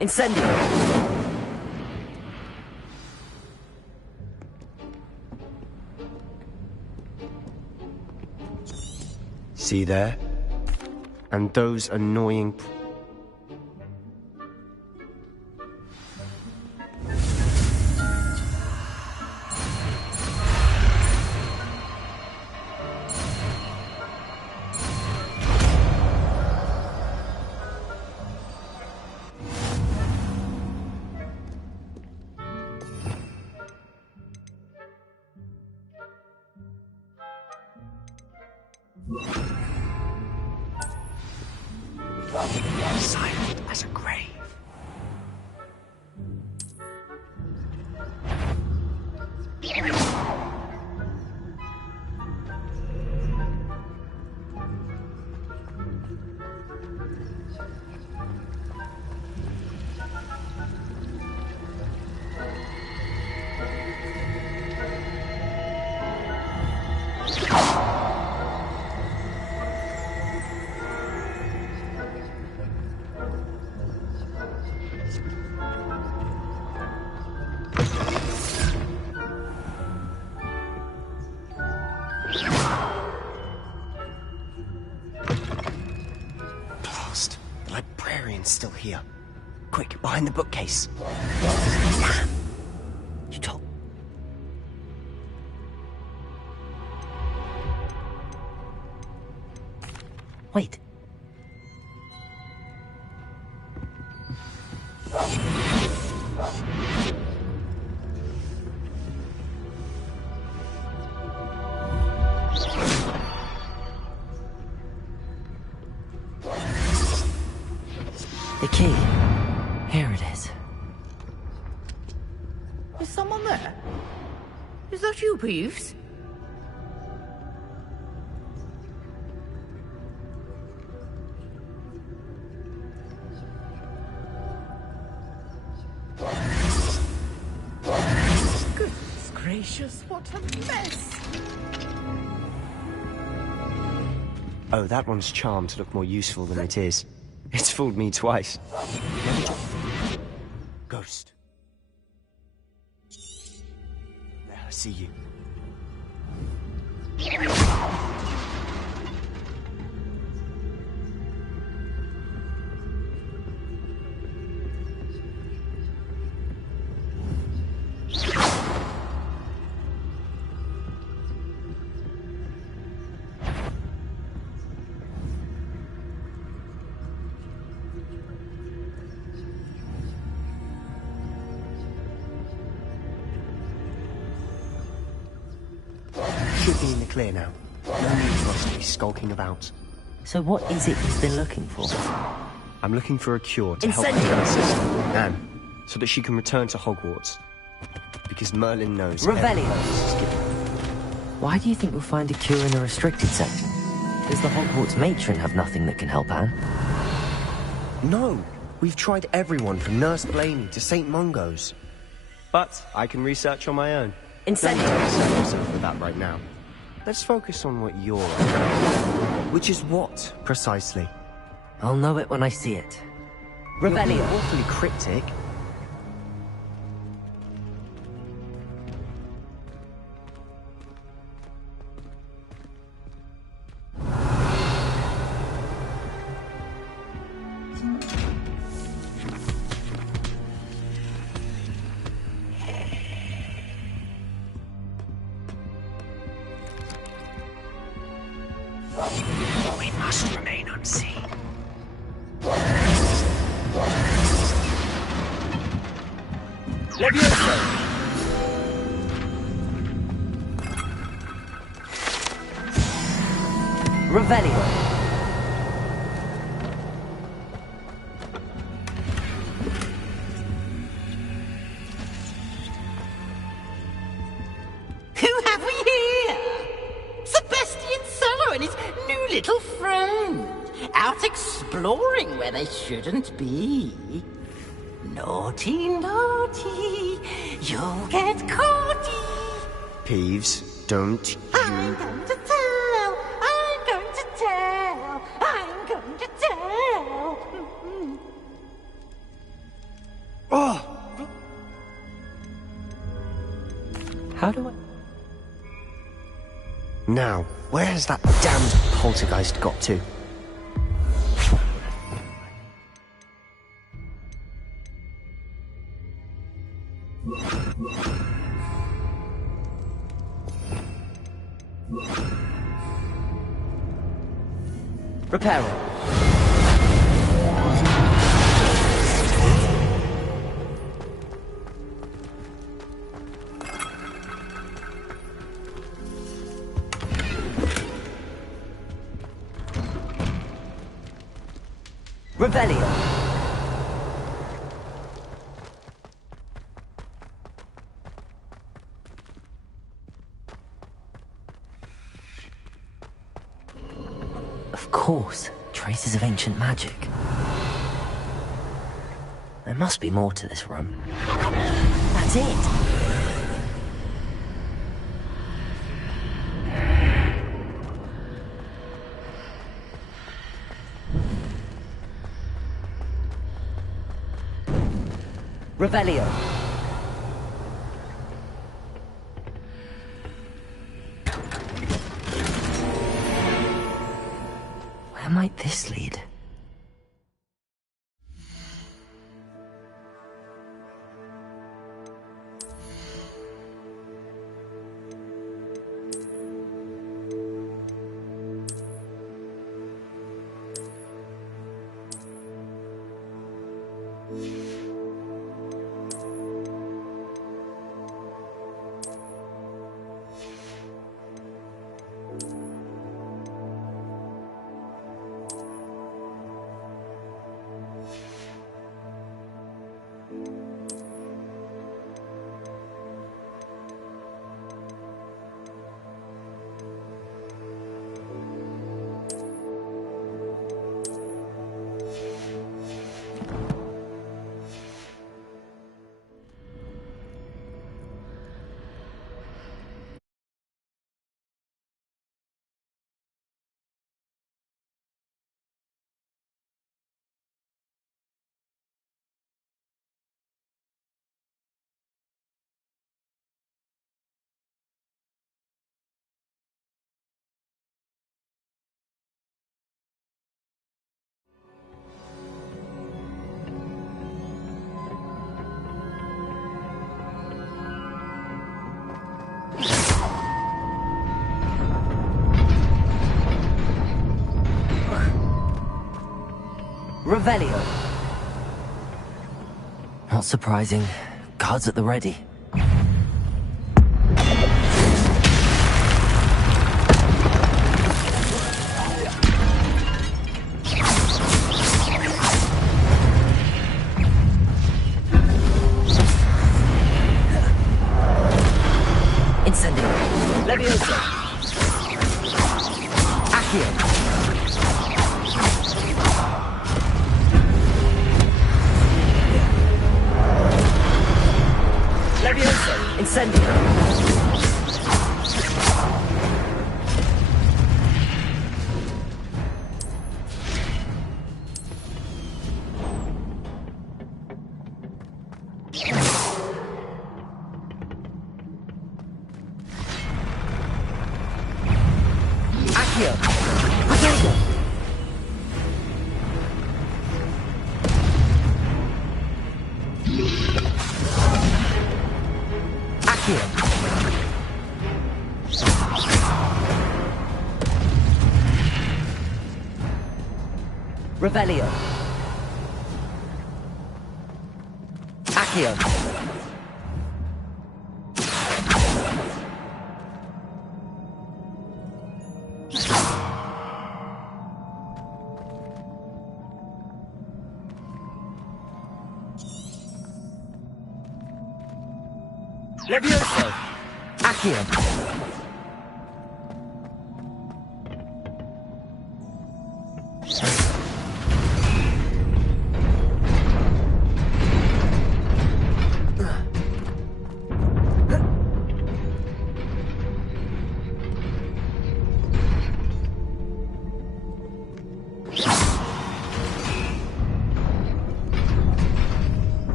Incendio! See there? And those annoying... silent as a grave. Still here. Quick, behind the bookcase. Damn. You told... Wait. The key. Here it is. Is someone there? Is that you, Peeves? Goodness gracious, what a mess! Oh, that one's charmed to look more useful than it is. It's fooled me twice. Ghost. There, I see you. Should be in the clear now. No need for us to be skulking about. So what is it you've been looking for? I'm looking for a cure to help my sister, Anne, so that she can return to Hogwarts. Because Merlin knows Revelio. is given. Why do you think we'll find a cure in a restricted section? Does the Hogwarts matron have nothing that can help Anne? No. We've tried everyone from Nurse Blaney to St. Mungo's. But I can research on my own. Incentive. Don't concern yourself with that right now. Let's focus on what you're at. Which is what, precisely? I'll know it when I see it. You're being Revelio. awfully cryptic. We must remain unseen. Levioso! Revelio. Who have we here? Sebastian Cello and his new little friend. Out exploring where they shouldn't be. Naughty, naughty. You'll get caughty. Peeves, don't I'm going to tell. I'm going to tell. I'm going to tell. Oh! How do I... Now, where has that damned poltergeist got to? Repair it. Revelio. Of course, traces of ancient magic. There must be more to this room. That's it! Revelio. Where might this lead? Revelio. Not surprising. Guards at the ready. Incendio. Leviosa. Accio. Incendio. Accio. Accio. Revelio. Accio. Levioso! Accio!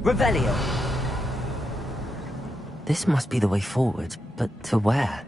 Revelio. This must be the way forward, but to where?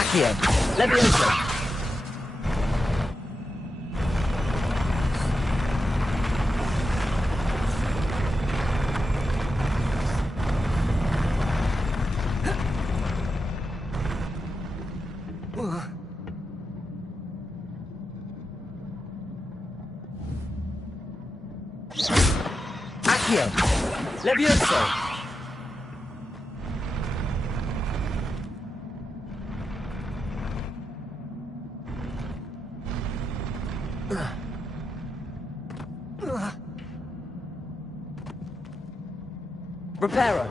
Accio! Levioso! Accio! Levioso! Reparo.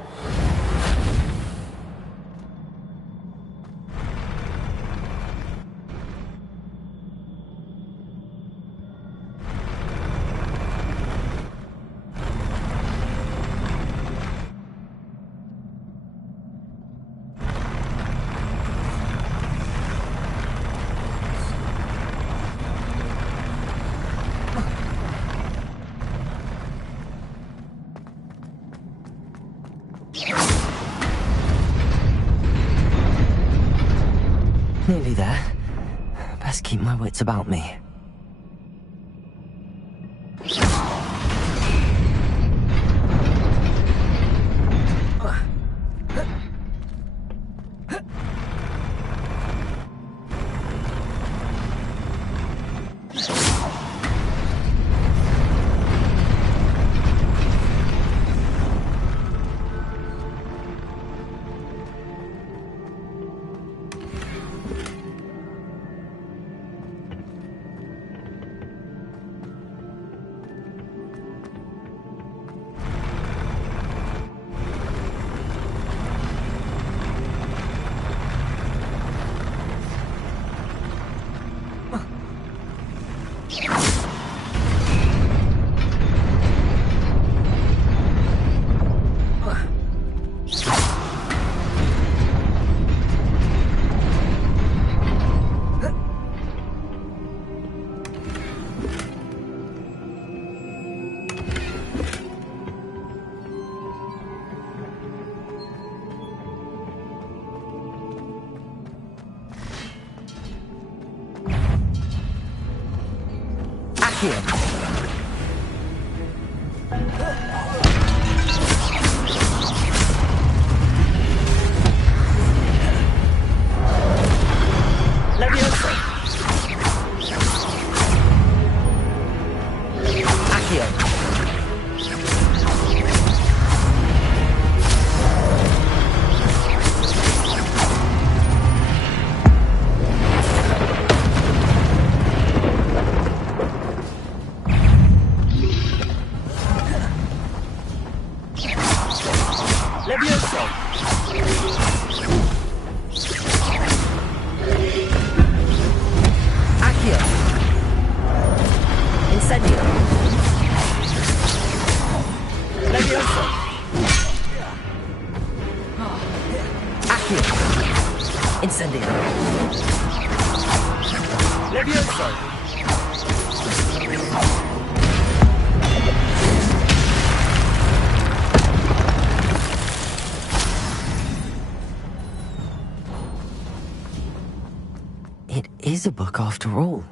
Nearly there. Best keep my wits about me. Accio! Levioso! Accio! Levioso! It is a book after all.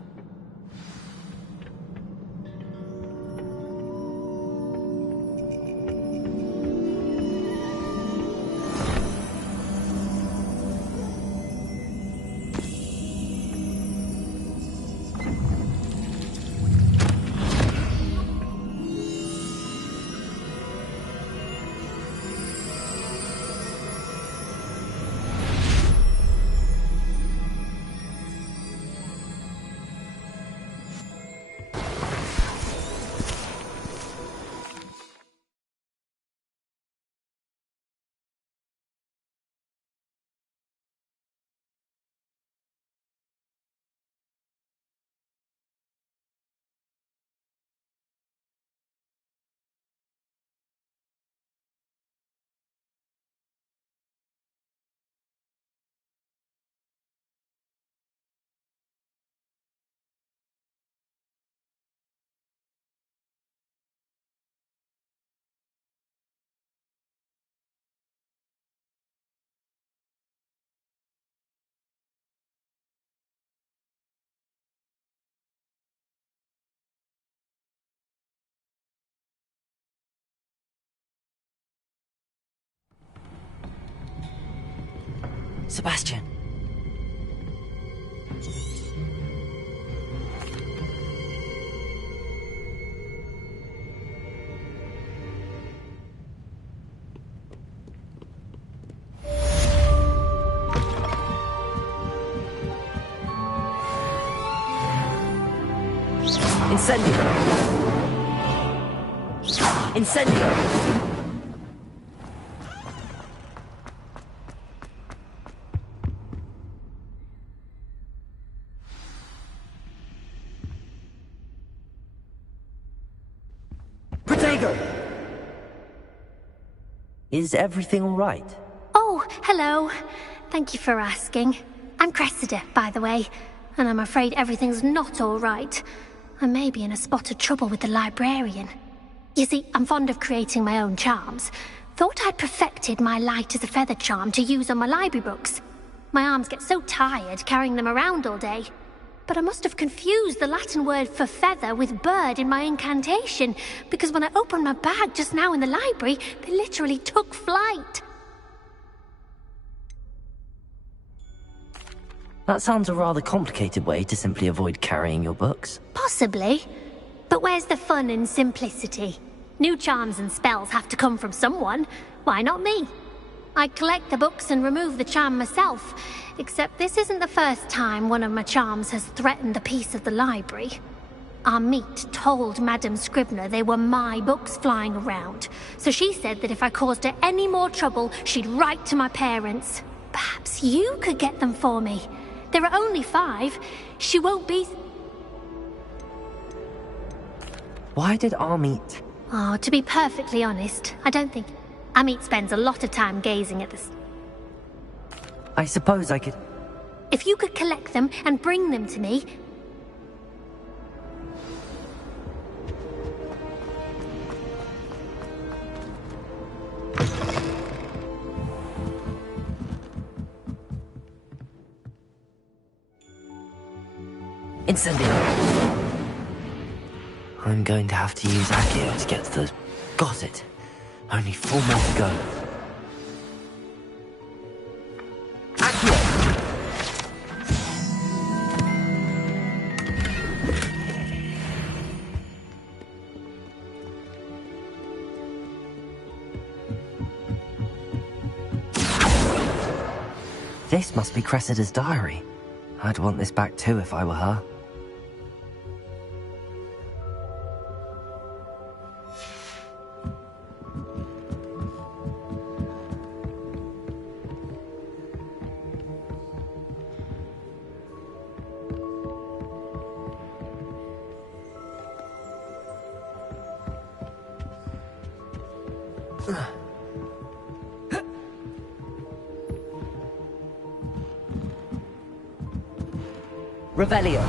Sebastian. Incendio! Incendio! Is everything all right? Oh, hello. Thank you for asking. I'm Cressida, by the way, and I'm afraid everything's not all right. I may be in a spot of trouble with the librarian. You see, I'm fond of creating my own charms. Thought I'd perfected my light as a feather charm to use on my library books. My arms get so tired carrying them around all day. But I must have confused the Latin word for feather with bird in my incantation, because when I opened my bag just now in the library, they literally took flight. That sounds a rather complicated way to simply avoid carrying your books. Possibly. But where's the fun in simplicity? New charms and spells have to come from someone. Why not me? I collect the books and remove the charm myself, except this isn't the first time one of my charms has threatened the peace of the library. Our meet told Madame Scribner they were my books flying around, so she said that if I caused her any more trouble, she'd write to my parents. Perhaps you could get them for me. There are only 5. She won't be... Why did Amit... Oh, to be perfectly honest, I don't think... Amit spends a lot of time gazing at this. I suppose I could... If you could collect them and bring them to me... Incendio! I'm going to have to use Accio to get to the... Got it. Only 4 more to go. Accio! This must be Cressida's diary. I'd want this back too if I were her. Revelio.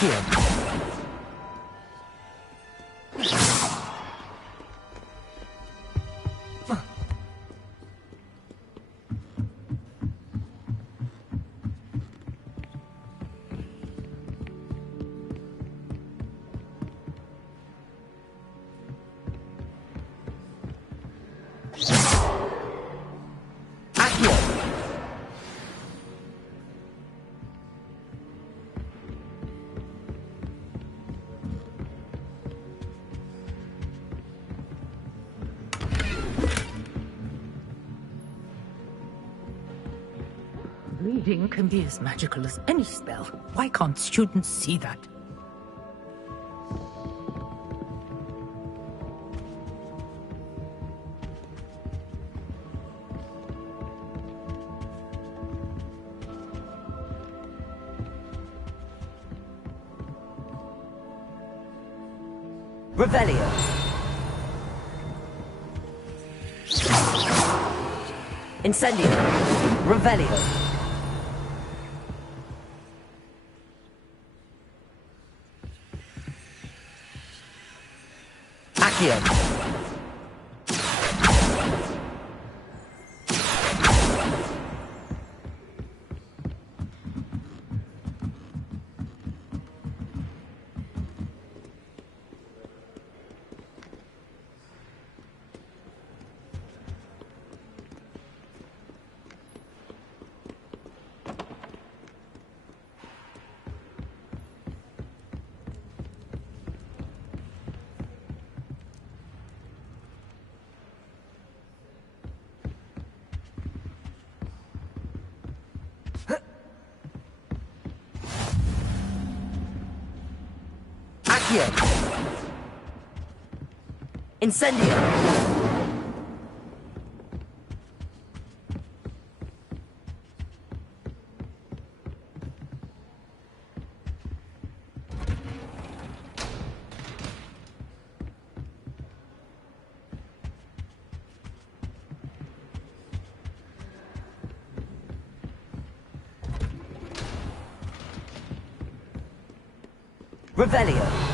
Accio. Reading can be as magical as any spell. Why can't students see that? Revelio. Incendio. Revelio. Accio. Accio. Incendio. Revelio.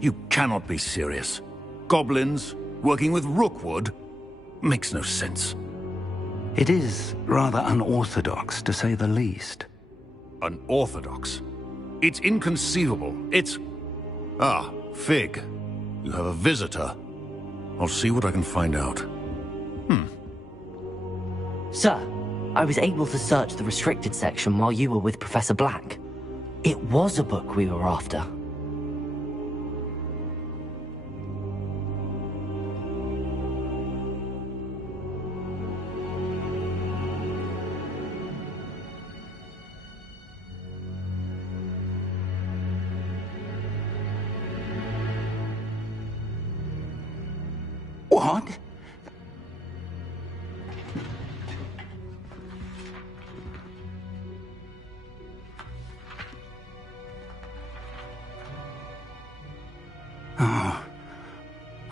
You cannot be serious. Goblins, working with Rookwood? Makes no sense. It is rather unorthodox, to say the least. Unorthodox? It's inconceivable. It's... Ah, Fig. You have a visitor. I'll see what I can find out. Sir, I was able to search the restricted section while you were with Professor Black. It was a book we were after. What?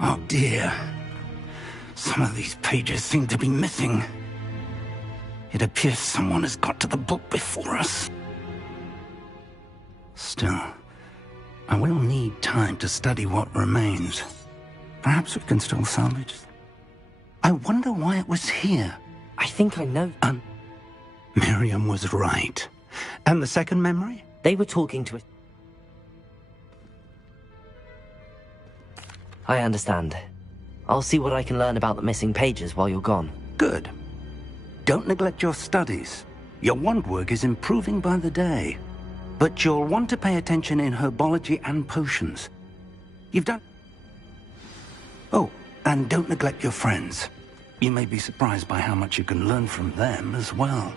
Oh dear. Some of these pages seem to be missing. It appears someone has got to the book before us. Still, I will need time to study what remains. Perhaps we can still salvage. I wonder why it was here. I think I know. Miriam was right. And the second memory? They were talking to us. I understand. I'll see what I can learn about the missing pages while you're gone. Good. Don't neglect your studies. Your wand work is improving by the day. But you'll want to pay attention in herbology and potions. You've done... Oh, and don't neglect your friends. You may be surprised by how much you can learn from them as well.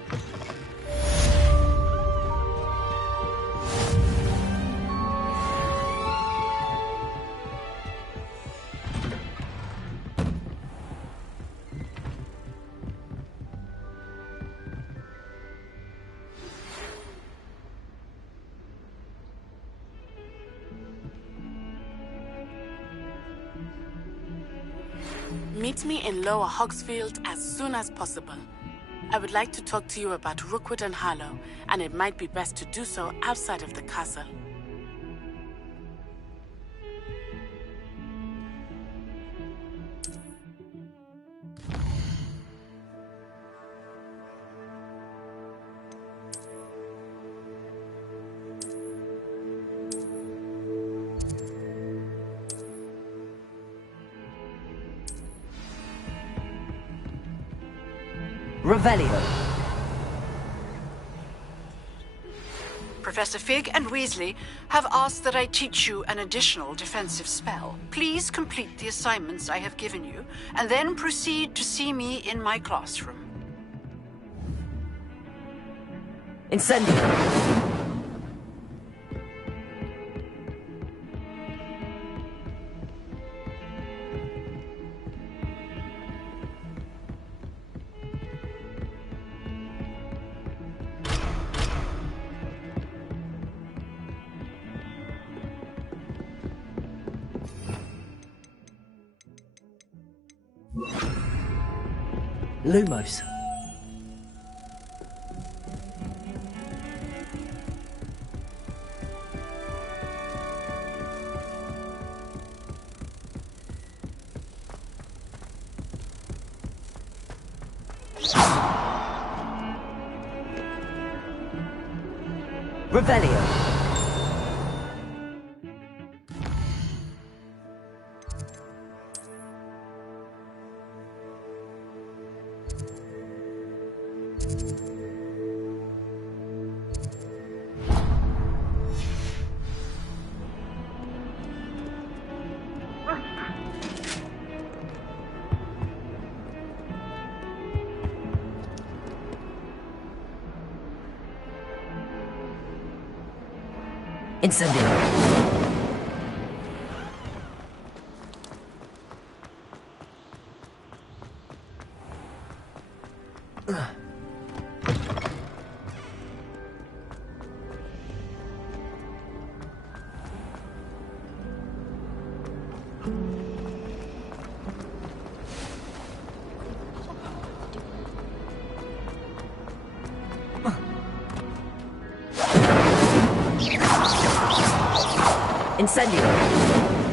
Meet me in Lower Hogsfield as soon as possible. I would like to talk to you about Rookwood and Harlow, and it might be best to do so outside of the castle. Revelio. Professor Fig and Weasley have asked that I teach you an additional defensive spell. Please complete the assignments I have given you, and then proceed to see me in my classroom. Incendio. Lumos. Revelio. Incendio. Incendio.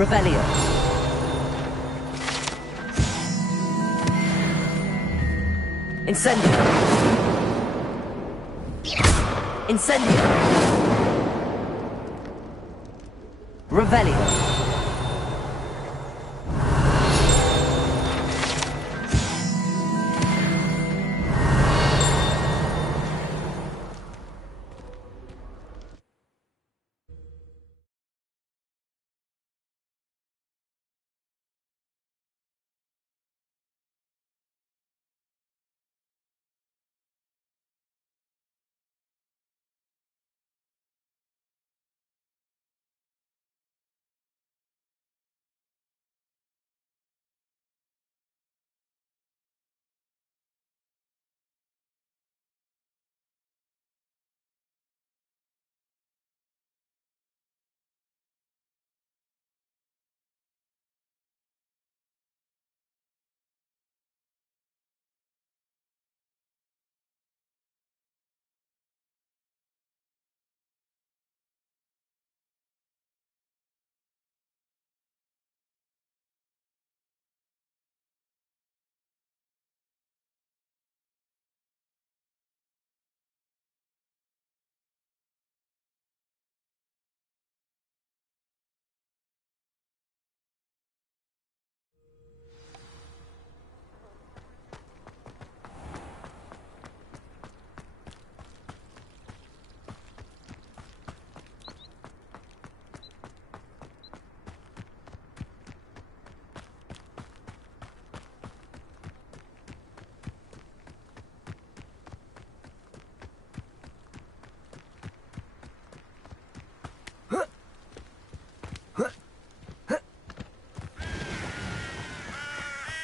Revelio. Incendio. Incendio. Revelio.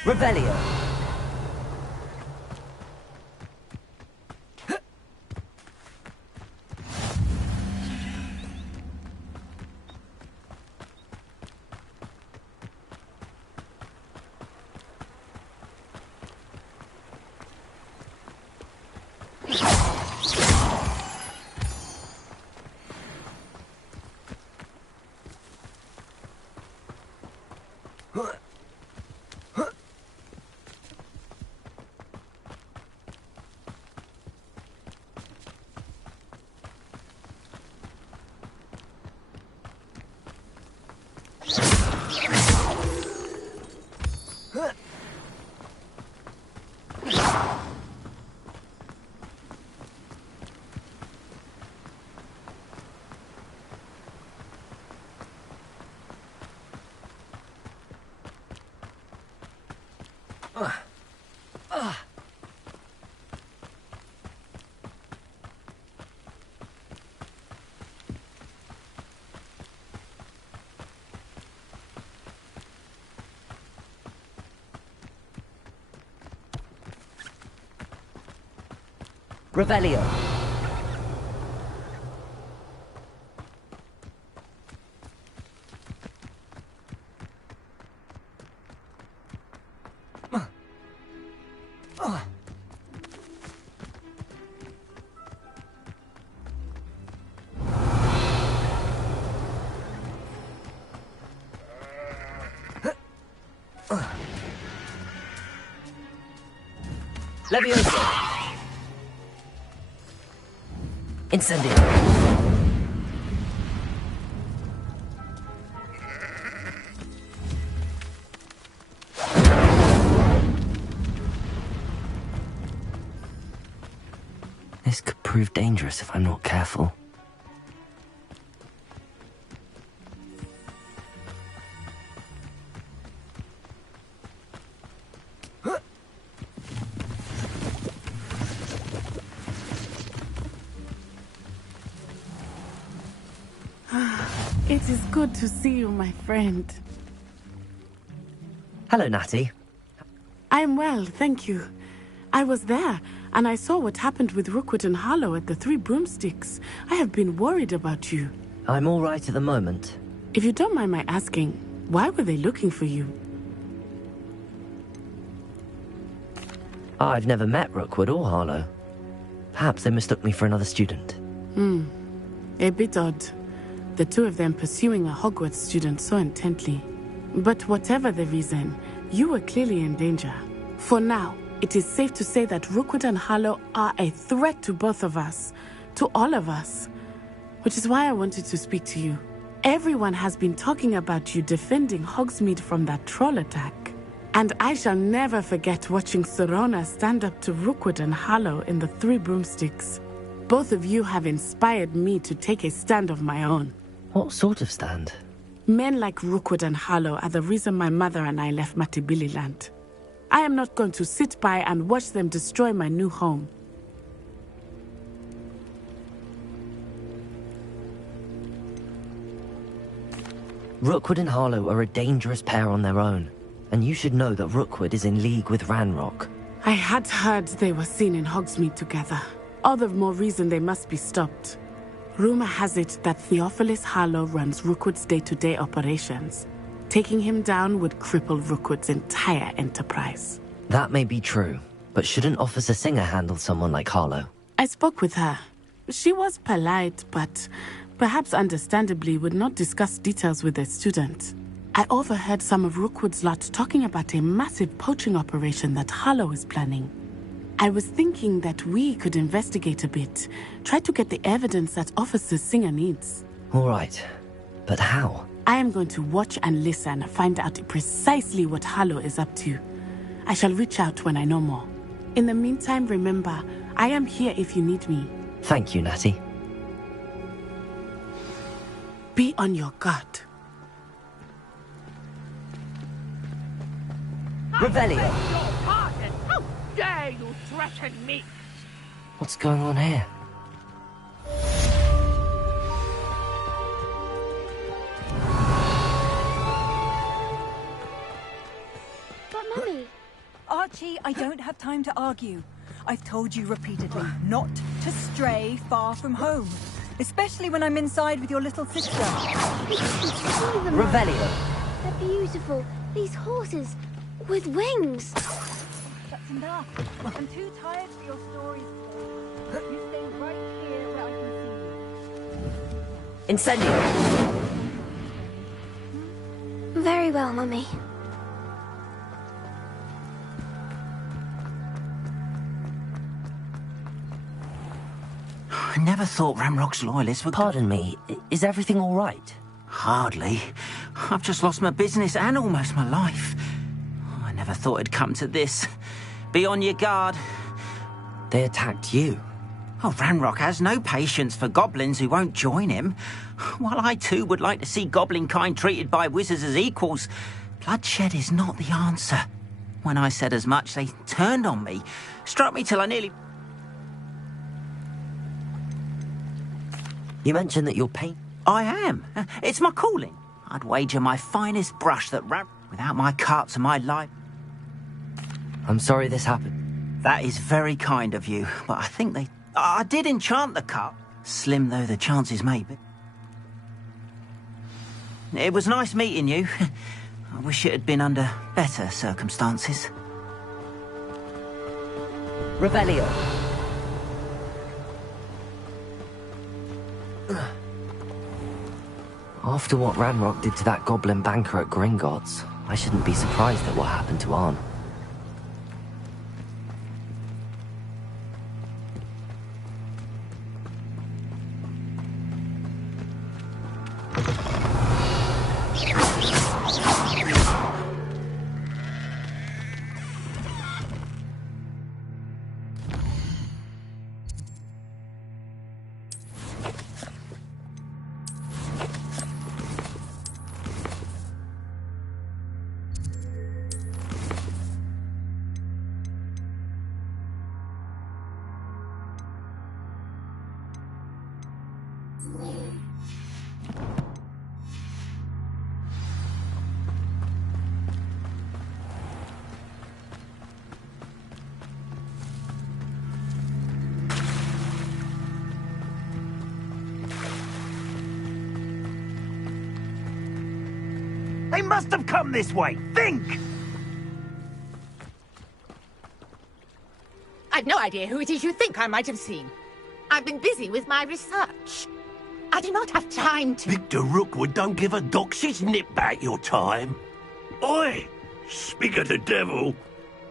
Revelio. Revelio. Levioso. Incendio. This could prove dangerous if I'm not careful. It is good to see you, my friend. Hello, Natty. I'm well, thank you. I was there, and I saw what happened with Rookwood and Harlow at the Three Broomsticks. I have been worried about you. I'm all right at the moment. If you don't mind my asking, why were they looking for you? I've never met Rookwood or Harlow. Perhaps they mistook me for another student. A bit odd. the two of them pursuing a Hogwarts student so intently. But whatever the reason, you were clearly in danger. For now, it is safe to say that Rookwood and Harlow are a threat to both of us, to all of us. Which is why I wanted to speak to you. Everyone has been talking about you defending Hogsmeade from that troll attack. And I shall never forget watching Serona stand up to Rookwood and Harlow in the Three Broomsticks. Both of you have inspired me to take a stand of my own. What sort of stand? Men like Rookwood and Harlow are the reason my mother and I left Matibili-land. I am not going to sit by and watch them destroy my new home. Rookwood and Harlow are a dangerous pair on their own, and you should know that Rookwood is in league with Ranrock. I had heard they were seen in Hogsmeade together. All the more reason they must be stopped. Rumor has it that Theophilus Harlow runs Rookwood's day-to-day operations. Taking him down would cripple Rookwood's entire enterprise. That may be true, but shouldn't Officer Singer handle someone like Harlow? I spoke with her. She was polite, but perhaps understandably would not discuss details with a student. I overheard some of Rookwood's lot talking about a massive poaching operation that Harlow is planning. I was thinking that we could investigate a bit, try to get the evidence that Officer Singer needs. All right, but how? I am going to watch and listen, find out precisely what Harlow is up to. I shall reach out when I know more. In the meantime, remember, I am here if you need me. Thank you, Natty. Be on your guard. Revelio! How dare you threaten me? What's going on here? But Mummy... Archie, I don't have time to argue. I've told you repeatedly not to stray far from home. Especially when I'm inside with your little sister. Revelio! They're beautiful. These horses with wings. That's enough. I'm too tired for your stories. You stay right here where I can see you. Incendio! Very well, Mummy. I never thought Ranrock's loyalists would... Pardon me, is everything all right? Hardly. I've just lost my business and almost my life. I never thought it'd come to this. Be on your guard. They attacked you? Oh, Ranrock has no patience for goblins who won't join him. While I too would like to see goblin kind treated by wizards as equals, bloodshed is not the answer. When I said as much, they turned on me, struck me till I nearly... You mentioned that you're paint... I am. It's my calling. I'd wager my finest brush that without my carts and my life... I'm sorry this happened. That is very kind of you, but I think they... I did enchant the cart, slim though the chances may be. It was nice meeting you. I wish it had been under better circumstances. Revelio! After what Ranrock did to that goblin banker at Gringotts, I shouldn't be surprised at what happened to Arn. They must have come this way. Think! I've no idea who it is you think I might have seen. I've been busy with my research. I do not have time to... Victor Rookwood don't give a doxy's nip back your time. Oi! Speak of the devil.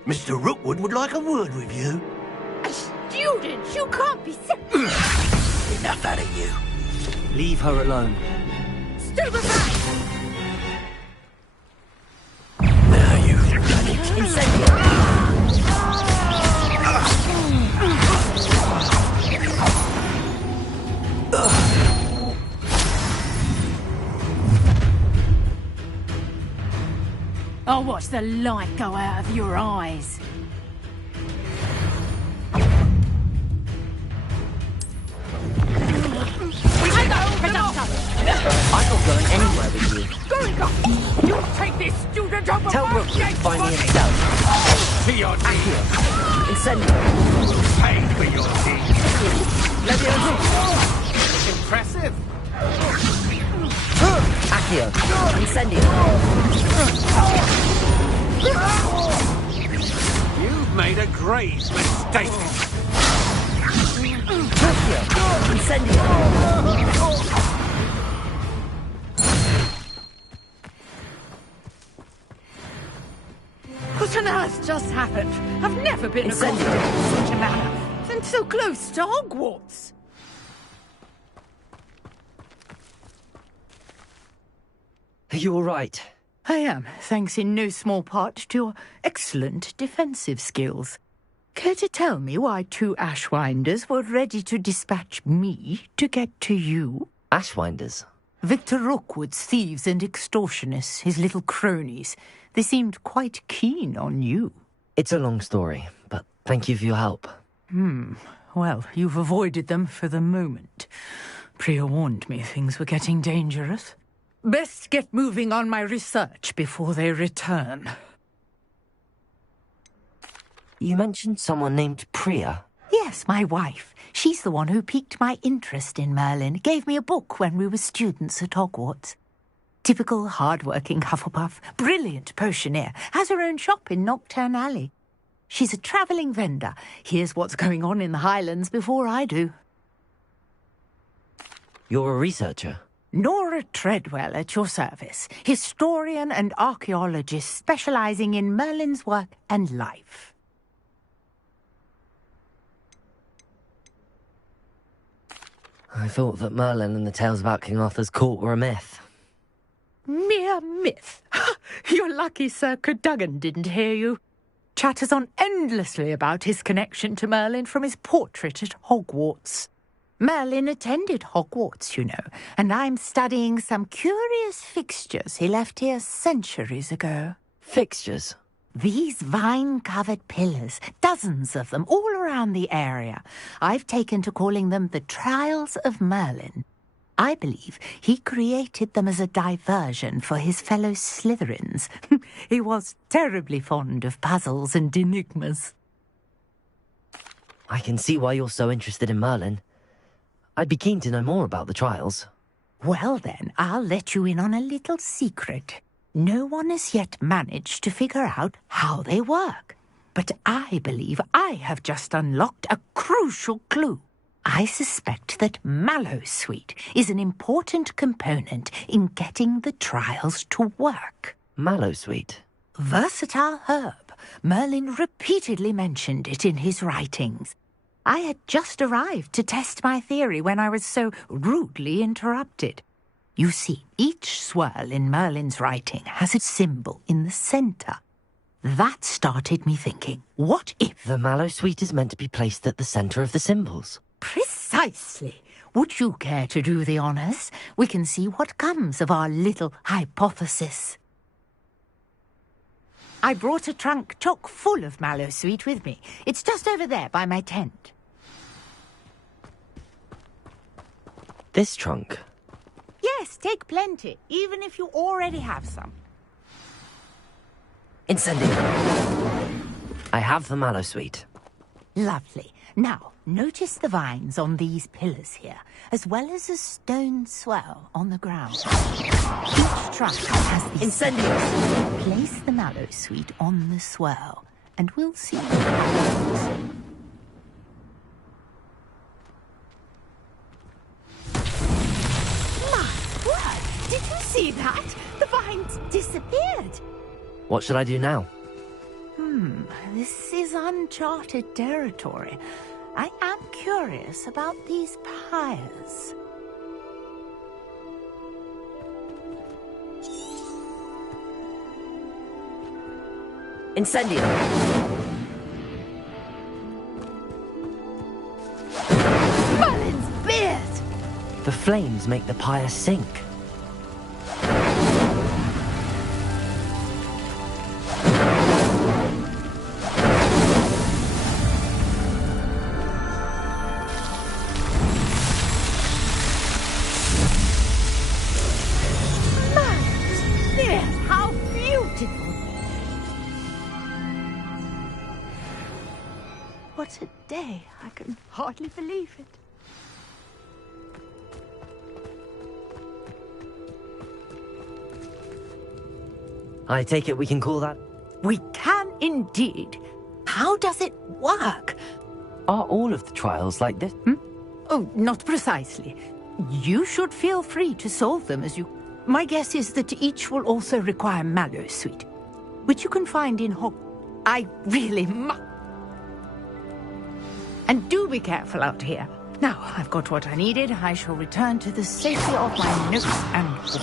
Mr. Rookwood would like a word with you. A student? You can't be sick. Enough out of you. Leave her alone. Stupefy! Now you've done it. Incendio! I'll watch the light go out of your eyes. I'm not going anywhere with you. You'll take this student over. Tell Rookwood to find me himself. To your teeth. Incendio! Pay for your teeth. Leviosa! Impressive. Accio! Incendio! You've made a grave mistake. Accio! Incendio! What on earth just happened? I've never been accosted in such a manner. And so close to Hogwarts. Are you all right? I am, thanks in no small part to your excellent defensive skills. Care to tell me why 2 Ashwinders were ready to dispatch me to get to you? Ashwinders? Victor Rookwood's thieves and extortionists, his little cronies. They seemed quite keen on you. It's a long story, but thank you for your help. Well, you've avoided them for the moment. Priya warned me things were getting dangerous. Best get moving on my research before they return. You mentioned someone named Priya. Yes, my wife. She's the one who piqued my interest in Merlin. Gave me a book when we were students at Hogwarts. Typical hard-working Hufflepuff, brilliant potioneer, has her own shop in Nocturne Alley. She's a travelling vendor. Hears what's going on in the Highlands before I do. You're a researcher? Nora Treadwell at your service, historian and archaeologist specialising in Merlin's work and life. I thought that Merlin and the tales about King Arthur's court were a myth. Mere myth. You're lucky Sir Cadogan didn't hear you. Chatters on endlessly about his connection to Merlin from his portrait at Hogwarts. Merlin attended Hogwarts, you know, and I'm studying some curious fixtures he left here centuries ago. Fixtures? These vine-covered pillars, dozens of them, all around the area. I've taken to calling them the Trials of Merlin. I believe he created them as a diversion for his fellow Slytherins. He was terribly fond of puzzles and enigmas. I can see why you're so interested in Merlin. I'd be keen to know more about the trials. Well then, I'll let you in on a little secret. No one has yet managed to figure out how they work. But I believe I have just unlocked a crucial clue. I suspect that Mallowsweet is an important component in getting the trials to work. Mallowsweet? Versatile herb. Merlin repeatedly mentioned it in his writings. I had just arrived to test my theory when I was so rudely interrupted. You see, each swirl in Merlin's writing has a symbol in the centre. That started me thinking, what if... The Mallowsweet is meant to be placed at the centre of the symbols. Precisely. Would you care to do the honours? We can see what comes of our little hypothesis. I brought a trunk chock full of Mallowsweet with me. It's just over there by my tent. This trunk? Yes, take plenty, even if you already have some. Incendio. I have the Mallowsweet. Lovely. Now, notice the vines on these pillars here, as well as a stone swell on the ground. Each trunk has these... Incendio. Place the Mallowsweet on the swell, and we'll see what happens. See that? The vines disappeared. What should I do now? This is uncharted territory. I am curious about these pyres. Incendio! Merlin's beard! The flames make the pyre sink. Merlin's beard! How beautiful! What a day. I can hardly believe it. I take it we can call that... We can indeed. How does it work? Are all of the trials like this? Oh, not precisely. You should feel free to solve them as you... My guess is that each will also require mallow sweet, which you can find in I really must... And do be careful out here. Now, I've got what I needed. I shall return to the safety of my nooks and corners.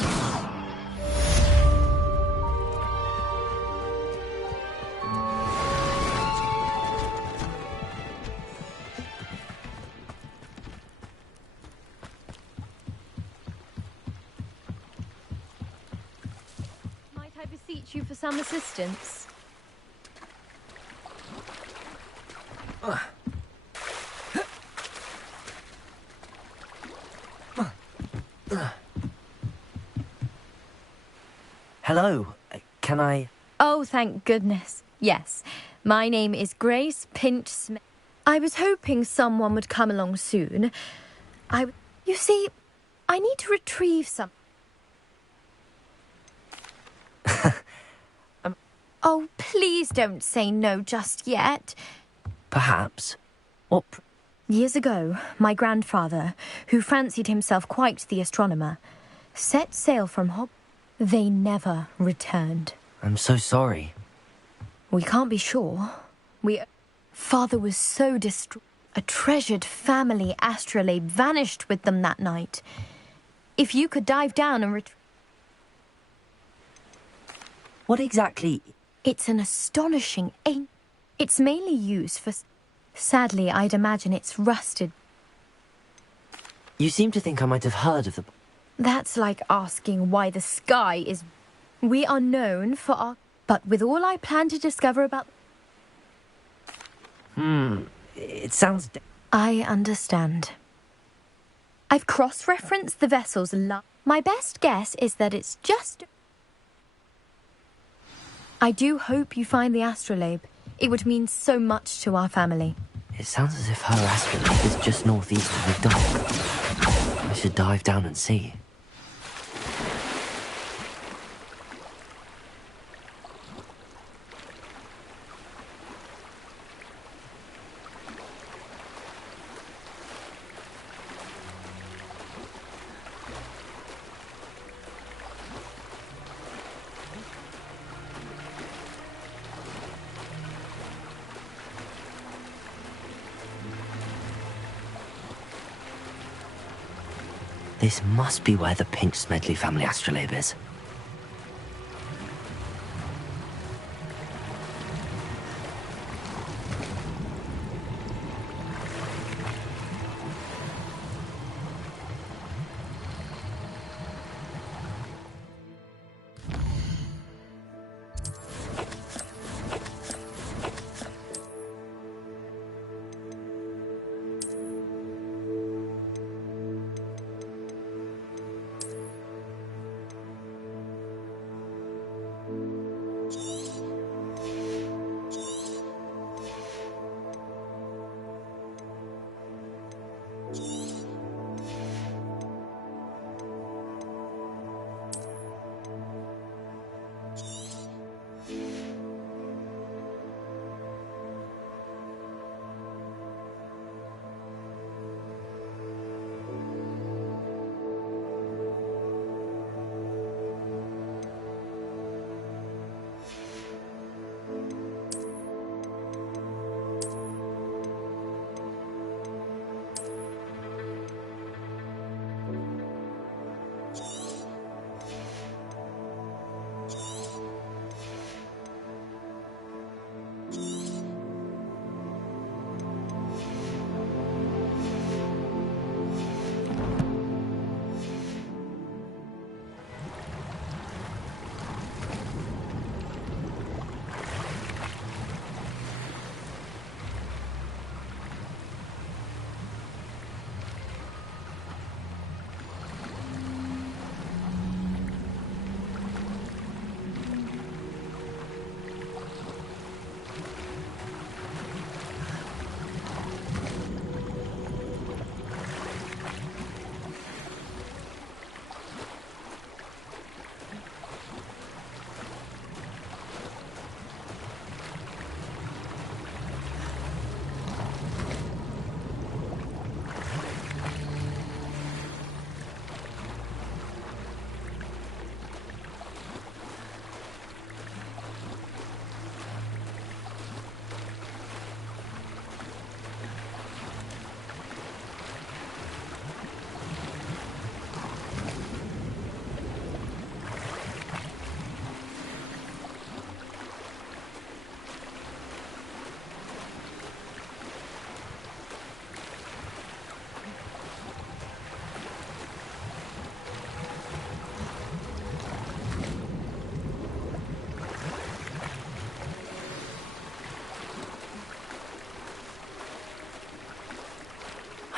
Might I beseech you for some assistance? Hello, can I... Oh, thank goodness. Yes. My name is Grace Pinch Smith. I was hoping someone would come along soon. You see, I need to retrieve some... Oh, please don't say no just yet. Perhaps. What... Years ago, my grandfather, who fancied himself quite the astronomer, set sail from They never returned. I'm so sorry. We can't be sure. Father was so distraught. A treasured family astrolabe vanished with them that night. If you could dive down and What exactly... It's an astonishing aim. It's mainly used for... Sadly, I'd imagine it's rusted. You seem to think I might have heard of the... That's like asking why the sky is... We are known for our... But with all I plan to discover about... It sounds... I understand. I've cross-referenced the vessel's My best guess is that it's just... I do hope you find the astrolabe. It would mean so much to our family. It sounds as if her astrolabe is just northeast of the dock. I should dive down and see. This must be where the Pinch Smedley family astrolabe is.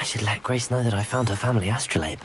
I should let Grace know that I found her family astrolabe.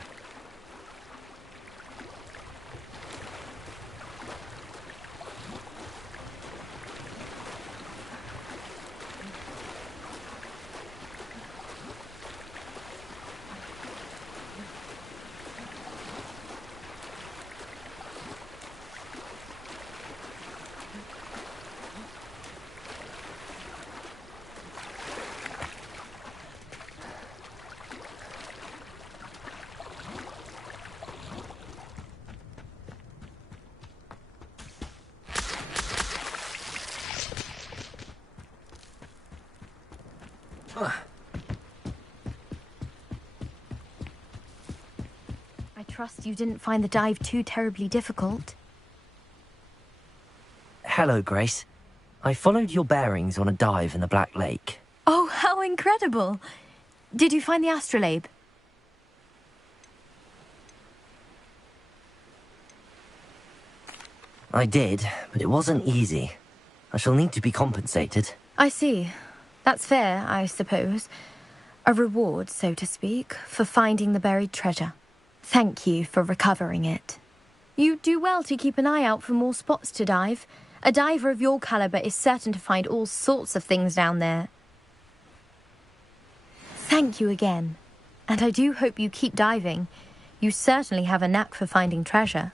I trust you didn't find the dive too terribly difficult. Hello, Grace. I followed your bearings on a dive in the Black Lake. Oh, how incredible! Did you find the astrolabe? I did, but it wasn't easy. I shall need to be compensated. I see. That's fair, I suppose. A reward, so to speak, for finding the buried treasure. Thank you for recovering it. You do well to keep an eye out for more spots to dive. A diver of your caliber is certain to find all sorts of things down there. Thank you again. And I do hope you keep diving. You certainly have a knack for finding treasure.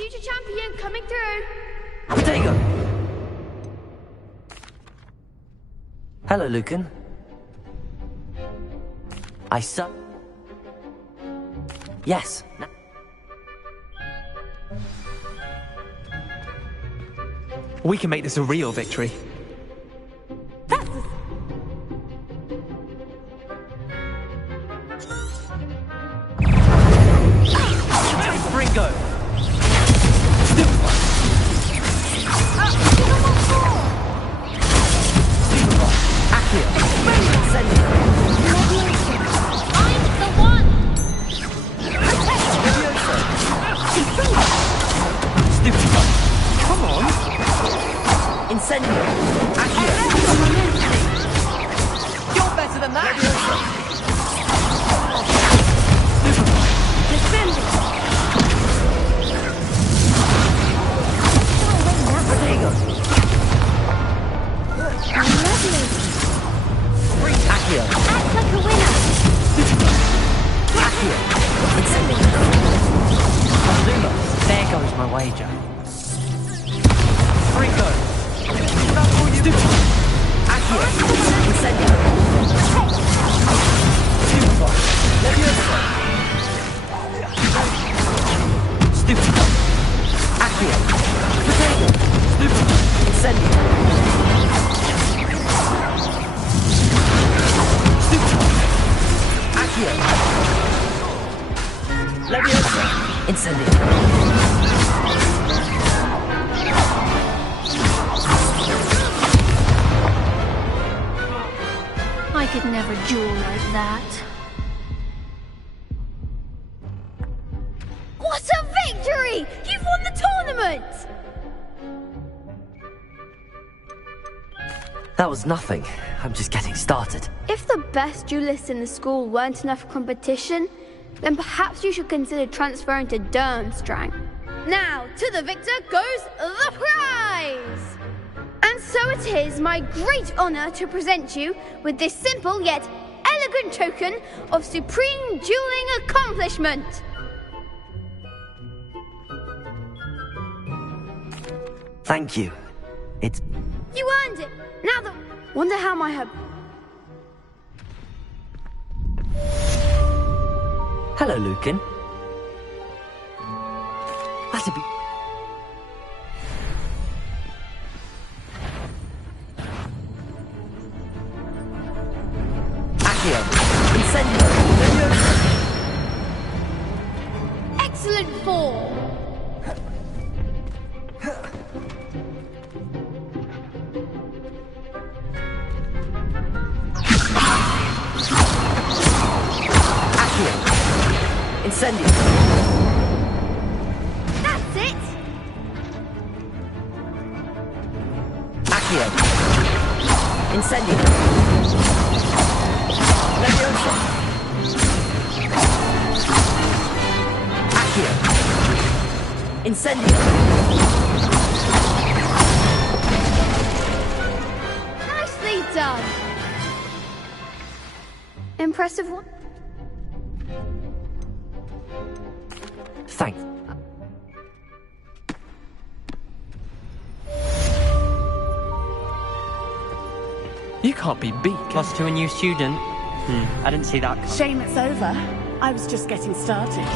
Future champion coming through. There you go. Hello, Lucan. Yes. We can make this a real victory. Ringo! Come on! Incendio! Accio! You're better than that! Defending! Protego! Accio! Act like a winner! Accio! Incendio! Azuma! There goes my wager. Rico! Accio! Incendio! Superball! Leviosa! Stupid! Accio! Potato! Stupid! Incendio! Stupid! Accio! Leviosa! Incendio! I could never duel like that. What a victory! You've won the tournament! That was nothing. I'm just getting started. If the best duelists in the school weren't enough for competition, then perhaps you should consider transferring to Durmstrang. Now, to the victor goes the prize! And so it is my great honor to present you with this simple yet elegant token of supreme dueling accomplishment. Thank you. It's... You earned it! Now the... Wonder how my Hello, Lucan. That'd be... Accio! Incendio! excellent form! Incendio! That's it! Accio! Incendio! Leviosa! Accio! Incendio! Nicely done! Impressive one? Thanks. You can't be beat. Lost to a new student. I didn't see that coming. Shame it's over. I was just getting started.